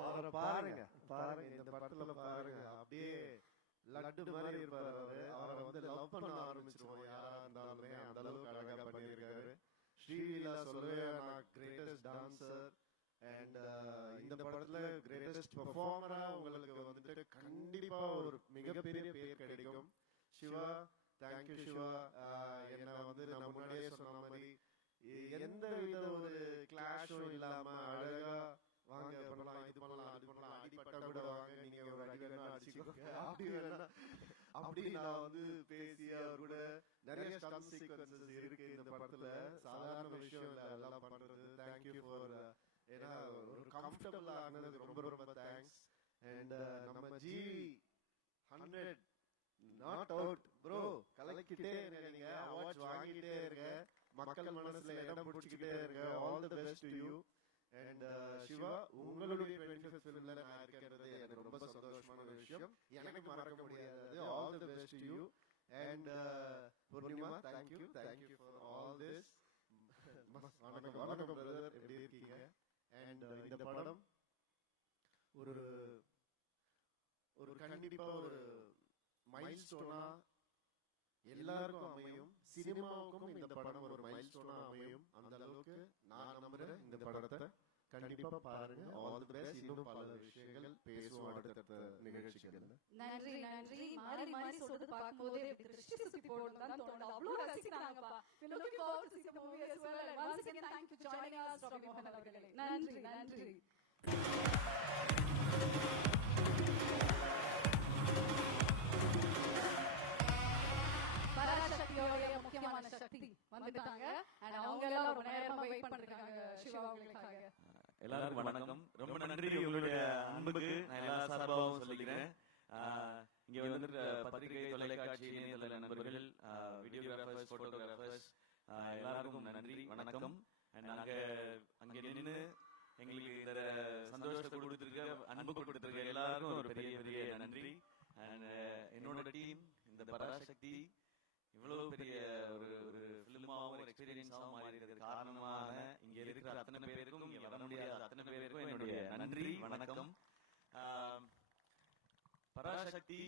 அவரை பாருங்க பாருங்க, இந்த படத்துல பாருங்க, அப்படியே லட்டு மாதிரி இருப்பாரு அவரு. அவரை வந்து லவ் பண்ண ஆரம்பிச்சிருவோம் யாரா இருந்தாலுமே, அந்த அளவுக்கு அழகா பண்ணியிருக்காரு. ஸ்ரீலீலா சொல்லவே நான் கிரேட்டஸ்ட் டான்சர். அண்ட் இந்த படத்துல கிரேட்டஸ்ட் பெர்ஃபார்மரா உங்களுக்கு வந்துட்டு கண்டிப்பா ஒரு மிகப்பெரிய பேர் கிடைக்கும். சிவா, தேங்க்யூ சிவா. என்ன வந்து நான் முன்னாடியே சொன்ன மாதிரி எந்த வித ஒரு கிளாஷும் இல்லாம அழகா வாங்க பண்ணலாம், இது பண்ணலாம், அது பண்ணலாம், அடிப்பட்டா கூட வாங்க, நீங்க ஒரு அடி வேணா அடிச்சுக்கோங்க, அப்படி வேணா அப்படி நான் வந்து பேசி அவர் கூட நிறைய ஸ்டன் சீக்வன்சஸ் இருக்கு இந்த படத்துல. சாதாரண விஷயம் இல்ல எல்லாம் பண்றது. தேங்க்யூ ஃபார், ஏன்னா ஒரு கம்ஃபர்டபுளா ஆனது ரொம்ப ரொம்ப தேங்க்ஸ். அண்ட் நம்ம ஜிவி 100 நாட் அவுட் ப்ரோ, கலக்கிட்டே இருங்க, நீங்க அவார்ட்ஸ் வாங்கிட்டே இருங்க, மக்கள் மனசுல இடம் பிடிச்சிக்கிட்டே இருங்க. All the best to you. And Siva, உங்களுடைய 25th ஃபிலிம்ல நான் இருக்கிறது எனக்கு ரொம்ப சந்தோஷமான விஷயம், எனக்கு மறக்க முடியாது. All the best to you. And Poornima, thank you for all this. வணக்கம் பிரதர், எப்படி இருக்கீங்க? அண்ட் இந்த படம் ஒரு கண்டிப்பா ஒரு மைல்ஸ்டோனா எல்லாருக்கும் அமையும். சினிமாவுக்கும் இந்த படம் ஒரு மைல்ஸ்டோனா அமையும். அந்த அளவுக்கு நான் நம்புறேன். இந்த படத்தை கண்டிப்பா பாருங்க. All the best. இன்னும் பல விஷயங்கள் பேசுவோம் அடுத்த நிகழ்ச்சிகள். நன்றி நன்றி. மாறி மாறி சொல்றது பார்க்கும்போதே திருஷ்டி சுத்தி போடணும் தான் தோணுது. அவ்வளவு ரசிக்கிறாங்கப்பா. We looking forward to see the movie as well. And once again, thank you for joining us, Ravi Mohan அவர்களே. நன்றி நன்றி. பராசக்தியோட முக்கியமான சக்தி வந்துட்டாங்க. and அவங்க எல்லாம் ரொம்ப நேரமா வெயிட் பண்ணிருக்காங்க சிவா அவங்களுக்காக. எல்லாருக்கும் வணக்கம். ரொம்ப நன்றி உங்களுடைய அன்புக்கு நான் எல்லா சார்பாகவும் சொல்லிக்கிறேன். இங்க வந்து பத்திரிகை, தொலைக்காட்சி, இணையதள நண்பர்கள், வீடியோகிராஃபர்ஸ், போட்டோகிராஃபர்ஸ் எல்லாருக்கும் நன்றி, வணக்கம். நாங்க அங்க நின்று எங்களுக்கு இந்த சந்தோஷத்தை கொடுத்திருக்க, அன்பு கொடுத்திருக்க எல்லாருக்கும் ஒரு பெரிய பெரிய நன்றி. என்னோட டீம் இந்த பராசக்தி இவ்வளவு பெரிய ஒரு பிலிமாவும் ஒரு எக்ஸ்பீரியன்ஸாவும் மாறி இருக்கிறது காரணமாக இங்க இருக்கிற அத்தனை பேருக்கும், இங்க வர முடியாத அத்தனை பேருக்கும் என்னுடைய நன்றி, வணக்கம். பராசக்தி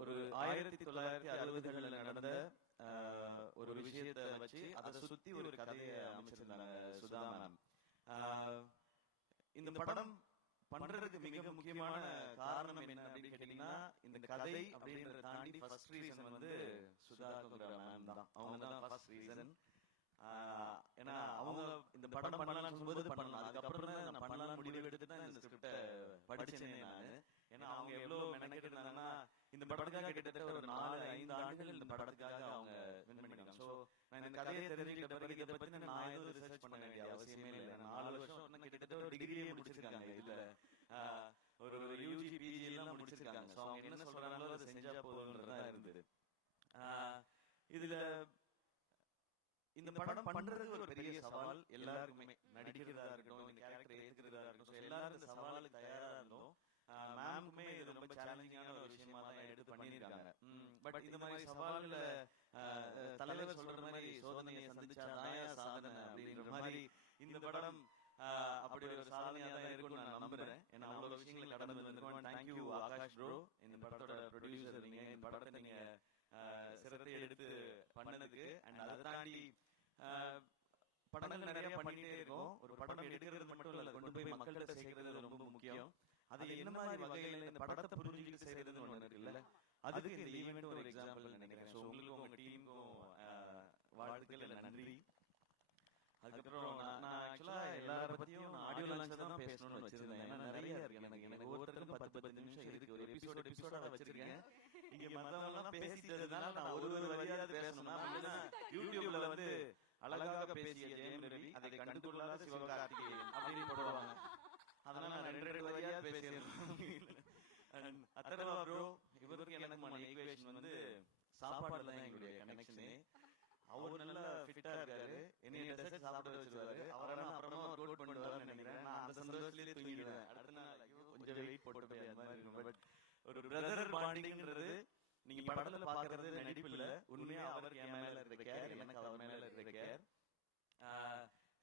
ஒரு 1960களில் நடந்த ஒரு விஷயத்தை வச்சு அதை சுத்தி ஒரு கதையை அமைச்சிருந்தாங்க சுதா மேம். இந்த படம் பண்றதுக்கு மிக முக்கியமான காரணம் என்ன அப்படின்னு கேட்டீங்கன்னா, கதை அப்படின்றத தாண்டி ஃபர்ஸ்ட் ரீசன் வந்து சுதாகர் மேம் தான். அவங்க தான் ஃபர்ஸ்ட் ரீசன். ஏன்னா அவங்க இந்த படம் பண்ணலாம்னு சொல்லும்போது பண்ணலாம், அதுக்கப்புறம் தான் நான் பண்ணலாம்னு முடிவு எடுத்துட்டு தான் இந்த ஸ்கிரிப்டை படிச்சேன் நான். ஏன்னா அவங்க எவ்வளவு மெனக்கெட்டு இருந்தாங்கன்னா இந்த படத்துக்காக கிட்டத்தட்ட ஒரு 4-5 ஆண்டுகள் இந்த படத்துக்காக அவங்க வின் பண்ணிருக்காங்க. ஸோ நான் இந்த கதையை தெரிஞ்சுக்கிட்ட பிறகு இதை பத்தி நான் எதுவும் ரிசர்ச் பண்ண வேண்டிய அவசியமே இல்லை. 4 வருஷம் கிட்டத்தட்ட ஒரு டிகிரியே முடிச்சிருக்காங்க. இதுல ஒரு யூஜி பிஜி எல்லாம் முடிச்சிருக்காங்க. ஸோ அவங்க என்ன சொல்றாங்களோ அதை செஞ்சா போதுன்றதா இருந்தது. இதுல இந்த படம் பண்றது ஒரு பெரிய சவால் எல்லாருக்குமே, நடிக்கிறதா இருக்கட்டும், இந்த கேரக்டர் ஏத்துக்கிறதா இருக்கட்டும். எல்லாரும் இந்த சவாலுக்கு தயாரா இருந்தோம். மேமுக்குமே இது ரொம்ப சேலஞ்சிங்கான ஒரு விஷயமா தான் எடுத்து பண்ணிருக்காங்க. பட் இந்த மாதிரி சவால்ல தலைவர் சொல்ற மாதிரி சோதனையை சந்திச்சாதான் சாதனை அப்படின்ற மாதிரி இந்த படம் அப்படி ஒரு சாதனையா தான் இருக்கும்னு நான் நம்புறேன். ஏன்னா அவ்வளவு விஷயங்களை கடந்து வந்திருக்கோம். தேங்க்யூ ஆகாஷ் ப்ரோ, இந்த படத்தோட ப்ரொடியூசர் நீங்க, இந்த படத்தை நீங்க சிரத்தை எடுத்து பண்ணதுக்கு. அண்ட் அதை தாண்டி படங்கள் நிறைய பண்ணிட்டே இருக்கோம். ஒரு படம் எடுக்கிறது மட்டும் இல்ல, கொண்டு போய் மக்கள்கிட்ட சேர்க்கிறது ரொம்ப முக்கியம். அது என்ன மாதிரி வகையில இந்த படத்தை புரிஞ்சுக்கிட்டு செய்யறதுன்னு ஒண்ணு இருக்குல்ல, அதுக்கு இந்த ஈவெண்ட் ஒரு எக்ஸாம்பிள் நினைக்கிறேன். ஸோ உங்களுக்கும் உங்க டீமுக்கும் வாழ்த்துக்கள், நன்றி. அதுக்கப்புறம் நான் ஆக்சுவலா எல்லார பத்தியும் ஆடியோ லான்ச்ல தான் பேசணும்னு வச்சிருந்தேன். ஏன்னா நிறைய இருக்கு எனக்கு ஒவ்வொருத்தருக்கும் 10-10 நிமிஷம் இருக்கு. ஒரு எபிசோடா வச்சிருக்கேன். இங்க மத்தவங்க பேசிட்டதுனால நான் ஒரு வரியாவது பேசணும்னா யூடியூப்ல வந்து அழகாக பேசிய ஜெயம் ரவி, அதை கண்டுகொள்ளாத சிவகார்த்திகேயன் அப்படின்னு போடுவாங்க. அதனால நான் 2 வரியாவது பேசிடுறேன். அத்தர்வா ப்ரோ, இவருக்கு எனக்கு ஈக்குவேஷன் வந்து சாப்பாடுல தான் எங்களுடைய கனெக்ஷனே. அவரு நல்லா ஃபிட்டா இருக்காரு, என்னைய டெசர்ட் சாப்பிட வச்சிருவாரு. அவரான அப்புறமா ஒரு கோட் பண்ணுவாருன்னு நினைக்கிறேன். நான் அந்த சந்தோஷத்திலேயே தூங்கிடுவேன். அடுத்த நாள் கொஞ்சம் வெயிட் போட்டு அந்த மாதிரி இருக்கும். பட் ஒரு பிரதர் பாண்டிங்ன்றது நீங்க படத்துல பாக்குறது நடிப்பு இல்ல, உண்மையா அவருக்கு என் மேல இருக்க கேர், எனக்கு அவர் மேல இருக்க கேர்.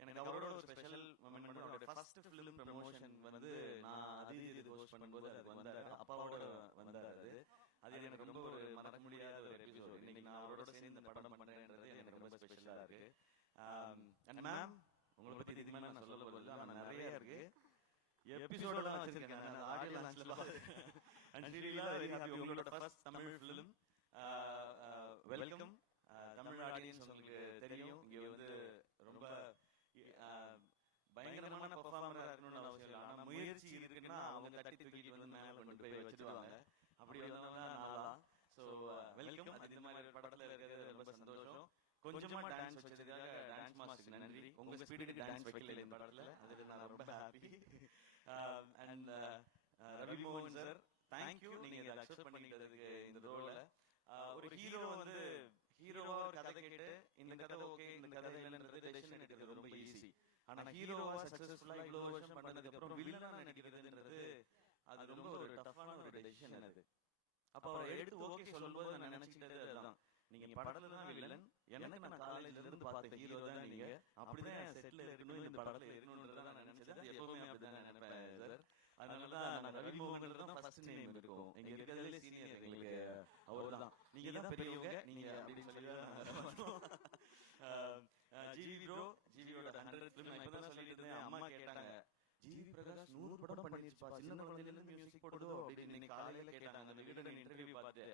எனக்கு அவரோட ஒரு ஸ்பெஷல் மொமெண்ட், அவரோட ஃபர்ஸ்ட் ஃபிலிம் ப்ரமோஷன் வந்து நான் அது ஹோஸ்ட் பண்ணும்போது அது வந்தாரு, அப்பாவோட வந்தாரு. அது எனக்கு ரொம்ப ஒரு மறக்க முடியாத ஒரு எபிசோட். இன்னைக்கு நான் அவரோட சேர்ந்து இந்த படம் பண்றேன்றது எனக்கு ரொம்ப ஸ்பெஷலா இருக்கு. அண்ட் மேம், உங்களை பத்தி இதுமே நான் சொல்ல போறது ஆனா நிறைய இருக்கு. எபிசோடெல்லாம் வச்சிருக்கேன் நான் ஆடியோ லான்ச்ல. And really very happy. உங்களோட first Tamil film. Welcome. Tamil audience உங்களுக்கு தெரியும், இங்க வந்து ரொம்ப பயங்கரமான பெர்ஃபார்மரா இருக்கணும்னு அவசியம் இல்லை. ஆனா முயற்சி இருக்குன்னா அவங்க தட்டி தூக்கிட்டு வந்து மேல கொண்டு போய் வச்சிருவாங்க. அப்படி வந்தவங்க நான். So welcome. இந்த மாதிரி படத்துல இருக்கிறது ரொம்ப சந்தோஷம். கொஞ்சமா டான்ஸ் வச்சதுக்காக டான்ஸ் மாஸ்டருக்கு நன்றி. உங்க ஸ்பீடுக்கு டான்ஸ் வைக்கல இந்த படத்துல, அதுல நான் ரொம்ப ஹாப்பி. அண்ட் ரவி மோகன் சார், தேங்க்யூ, நீங்க இதை அக்செப்ட் பண்ணிக்கிறதுக்கு இந்த ரோல. ஒரு ஹீரோ வந்து ஹீரோவா ஒரு கதை கேட்டு இந்த கதை ஓகே, இந்த கதை இல்லைன்றது டெசிஷன் எடுக்கிறது ரொம்ப ஈஸி. ஆனா ஹீரோவா சக்சஸ்ஃபுல்லா இவ்வளவு வருஷம் பண்ணதுக்கு அப்புறம் வில்லனா நடிக்கிறதுன்றது அது ரொம்ப ஒரு டஃப்பான ஒரு டெசிஷன் அது. அப்ப அவர் எடுத்து ஓகே சொல்லும்போது நான் நினைச்சிட்டது அதுதான், நீங்க படத்துல தான் வில்லன், எனக்கு நான் காலேஜ்ல இருந்து பார்த்த ஹீரோ தான் நீங்க, அப்படிதான் செட்ல இருக்கணும், இந்த படத்துல இருக்கணும்ன்றத நான் நினைச்சது. எப்பவுமே அப்படிதான் நினைப்பேன் சார். அதனாலதான் நான் ரவி மோகன் தான் ஃபர்ஸ்ட் நேம் இருக்கும். எங்க இருக்கிறதுல சீனியர் எங்களுக்கு அவர்தான். நீங்க தான் பெரியவங்க, நீங்க அப்படின்னு சொல்லி ஜிவி ப்ரோ, ஜிவியோட 100 ஃபிலிம் நான் இப்பதான் சொல்லிட்டு இருந்தேன். அம்மா கேட்டாங்க, ஜிவி பிரகாஷ் 100 படம் பண்ணிருப்பா, சின்ன குழந்தையில இருந்து மியூசிக் போடுதோ அப்படின்னு இன்னைக்கு காலையில கேட்டாங்க. அந்த வீடியோ இன்டர்வியூ பார்த்து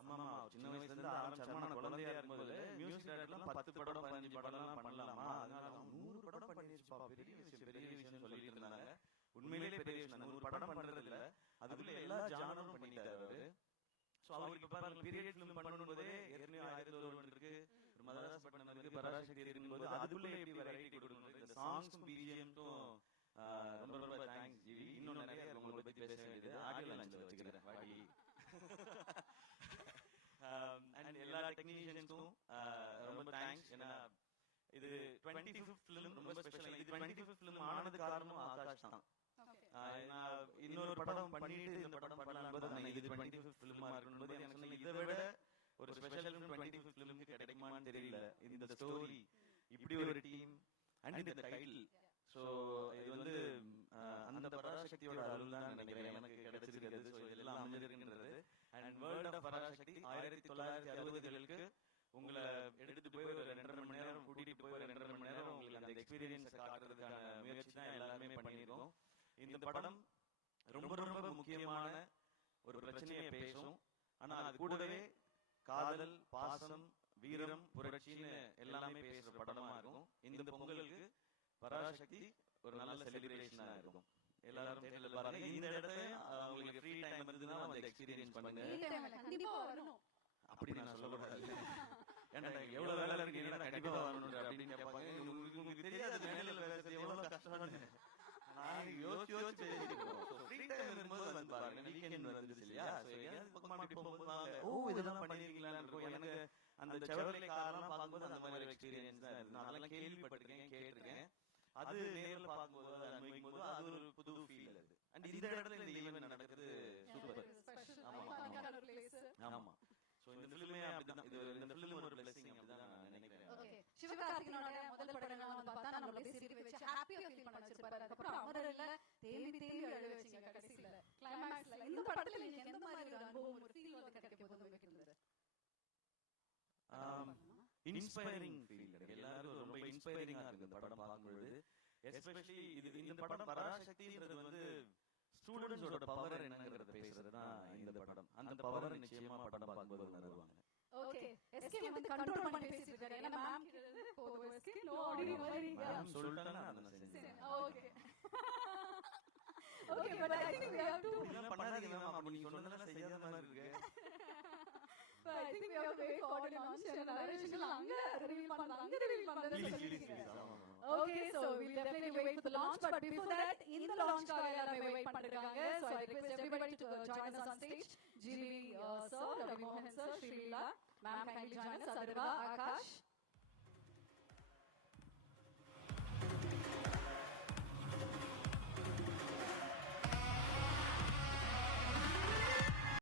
அம்மா சின்ன வயசுல இருந்து ஆரம்பிச்சாரு, நான் குழந்தையா இருக்கும்போது மியூசிக் டைரக்டர்லாம் 10 படம் 15 படம் பண்ணலாமா, அதனால 100 படம் பண்ணிருப்பா, பெரிய விஷயம் சொல்லிட்டு இருந்தாங்க. உண்மையிலேயே பெரிய விஷயம். 100 படம் பண்றது இல்ல, அதுக்குள்ள எல்லா ஜானரும் பண்ணிட்டாரு அவரு. சோ அவருக்கு பாருங்க, பீரியட் ஃபிலிம் பண்ணும்போதே ஏற்கனவே 1001 இருக்கு, ஒரு மதராஸ் பட்டம் இருக்கு, பராசக்தி இருக்கும்போது அதுக்குள்ள எப்படி வெரைட்டி கொடுக்கணும். இந்த சாங்ஸ்க்கும் பிஜிஎம்க்கும் ரொம்ப ரொம்ப தேங்க்ஸ் ஜிவி. இன்னும் நிறைய உங்களை பத்தி பேச வேண்டியது ஆடியோ லான்ச்ல வச்சுக்கிறேன் வாடி. அண்ட் எல்லா டெக்னீஷியன்ஸ்க்கும் ரொம்ப தேங்க்ஸ். ஏன்னா இது 25th ஃபிலிம் ரொம்ப ஸ்பெஷல். இது 25th ஃபிலிம் ஆனது காரணம் ஆகாஷ் தான். இன்னொரு படம் பண்ணிட்டு இந்த படம் பண்ணலாம், இது 25th ஃபிலிமா இருக்கணும். எனக்கு இதை விட ஒரு ஸ்பெஷல் ஃபிலிம் 25th ஃபிலிமுக்கு கிடைக்குமான்னு தெரியல. இந்த ஸ்டோரி, இப்படி ஒரு டீம் அண்ட் இந்த டைட்டில். சோ இது வந்து அந்த பராசக்தியோட அருள் தான் நினைக்கிறேன் எனக்கு கிடைச்சிருக்கிறது. சோ இதெல்லாம் அமைஞ்சிருக்கின்றது. அண்ட் வேர்ல்ட் ஆஃப் பராசக்தி 1960களுக்கு உங்களை எடுத்துட்டு போய் ஒரு 2.5 மணி நேரம் கூட்டிட்டு போய் 2.5 மணி நேரம் உங்களுக்கு அந்த எக்ஸ்பீரியன்ஸ் காட்டுறதுக்கான முயற்சி தான் எல்லாருமே பண்ணியிருக்கோம். இந்த படம் ரொம்ப ரொம்ப முக்கியமான ஒரு பிரச்சனையை பேசும். ஆனா அது கூடவே காதல், பாசம், வீரம், புரட்சின்னு எல்லாமே பேசுற படமா இருக்கும். இந்த பொங்கலுக்கு பராசக்தி ஒரு நல்ல செலிப்ரேஷனா இருக்கும். எல்லாரும் தேட்டர்ல பாருங்க. இந்த இடத்துல உங்களுக்கு ஃப்ரீ டைம் இருந்ததுன்னா வந்து எக்ஸ்பீரியன்ஸ் பண்ணுங்க. கண்டிப்பா வரணும். அப்படி நான் சொல்லக்கூடாது. ஏன்னா எவ்வளவு வேலை இருக்கு, என்னடா கண்டிப்பா வரணும் அப்படின்னு கேட்பாங்க. உங்களுக்கு தெரியாது மேல பேசுறது எவ்வளவு கஷ்டம்னு. நான் யோசிச்சு பேசிக்கிறோம். ஃப்ரீ டைம் இருக்கும்போது வந்து பாருங்க. வீக்கெண்ட் வந்துருச்சு இல்லையா? சோ எங்கேயாவது பக்கமா அப்படி போகும்போது வாங்க. ஓ இதெல்லாம் பண்ணிருக்கீங்களான்னு இருக்கும். எனக்கு அந்த செவர்லே காரெல்லாம் பார்க்கும்போது அந்த மாதிரி ஒரு எக்ஸ்பீரியன்ஸ் தான் இருக்கு. நான் அதெல்லாம் கேள்விப்பட்டிருக்கேன், கேட்டிருக்கேன். அது நேர்ல பார்க்கும்போது, அனுபவிக்கும் போது அது ஒரு புது ஃபீல் அது. அண்ட் இந்த இடத்துல இந்த ஈவென்ட் நடக்கிறது சூப்பர். ஆமா. சோ இந்த ஃபிலிமே அப்படிதான். இது இந்த ஃபிலிம் ஒரு blessing அப்படிதான் நான் நினைக்கிறேன். ஓகே, சிவகார்த்திகேயனோட முதல் படங்கள்லாம் வந்து பார்த்தா நம்மள அப்படியே சிரிக்க வச்சு ஹாப்பியா ஃபீல் பண்ண வச்சிருப்பாரு. அதுக்கப்புறம் அமரல்ல தேம்பி அழ வச்சீங்க கடைசில கிளைமாக்ஸ்ல. இந்த படத்துல நீங்க எந்த மாதிரி ஒரு அனுபவம், ஒரு ஃபீல் வந்து கிடைக்க போகுது உங்களுக்கு? Inspiring feel. எல்லாரும் ரொம்ப இன்ஸ்பைரிங்கா இருக்கு இந்த படம் பார்க்கும்போது. எஸ்பெஷலி இந்த படம் பராசக்தின்றது வந்து ஸ்டூடண்ட்ஸோட பவர் என்னங்கறத பேசுறது தான் இந்த படம். அந்த பவர் நிச்சயமா படம் பார்க்கும்போது உணர்வாங்க. ஓகே, எஸ்கே வந்து கண்ட்ரோல் பண்ணி பேசிட்டு இருக்காரு. ஏன்னா மேம் கிட்ட போய் எஸ்கே நோ அப்படி வரீங்க. மேம் சொல்லிட்டானா அத நான் செஞ்சேன். Okay. Okay, but I think we have to இதெல்லாம் பண்ணாதீங்க மேம். அப்படி நீங்க சொன்னதெல்லாம் செய்யாத மாதிரி இருக்கு. but I think we have to wait for audio launch and narration அங்க ரிவீல் பண்றது சொல்லிருக்கீங்க. Okay, so we'll definitely wait for the launch, but before that, in the launch காக எல்லாரும் wait பண்ணிருக்காங்க. So I request everybody to join us on stage. GV sir, Ravi Mohan sir, Sri Leela, ma'am kindly join us. Adarva, Akash,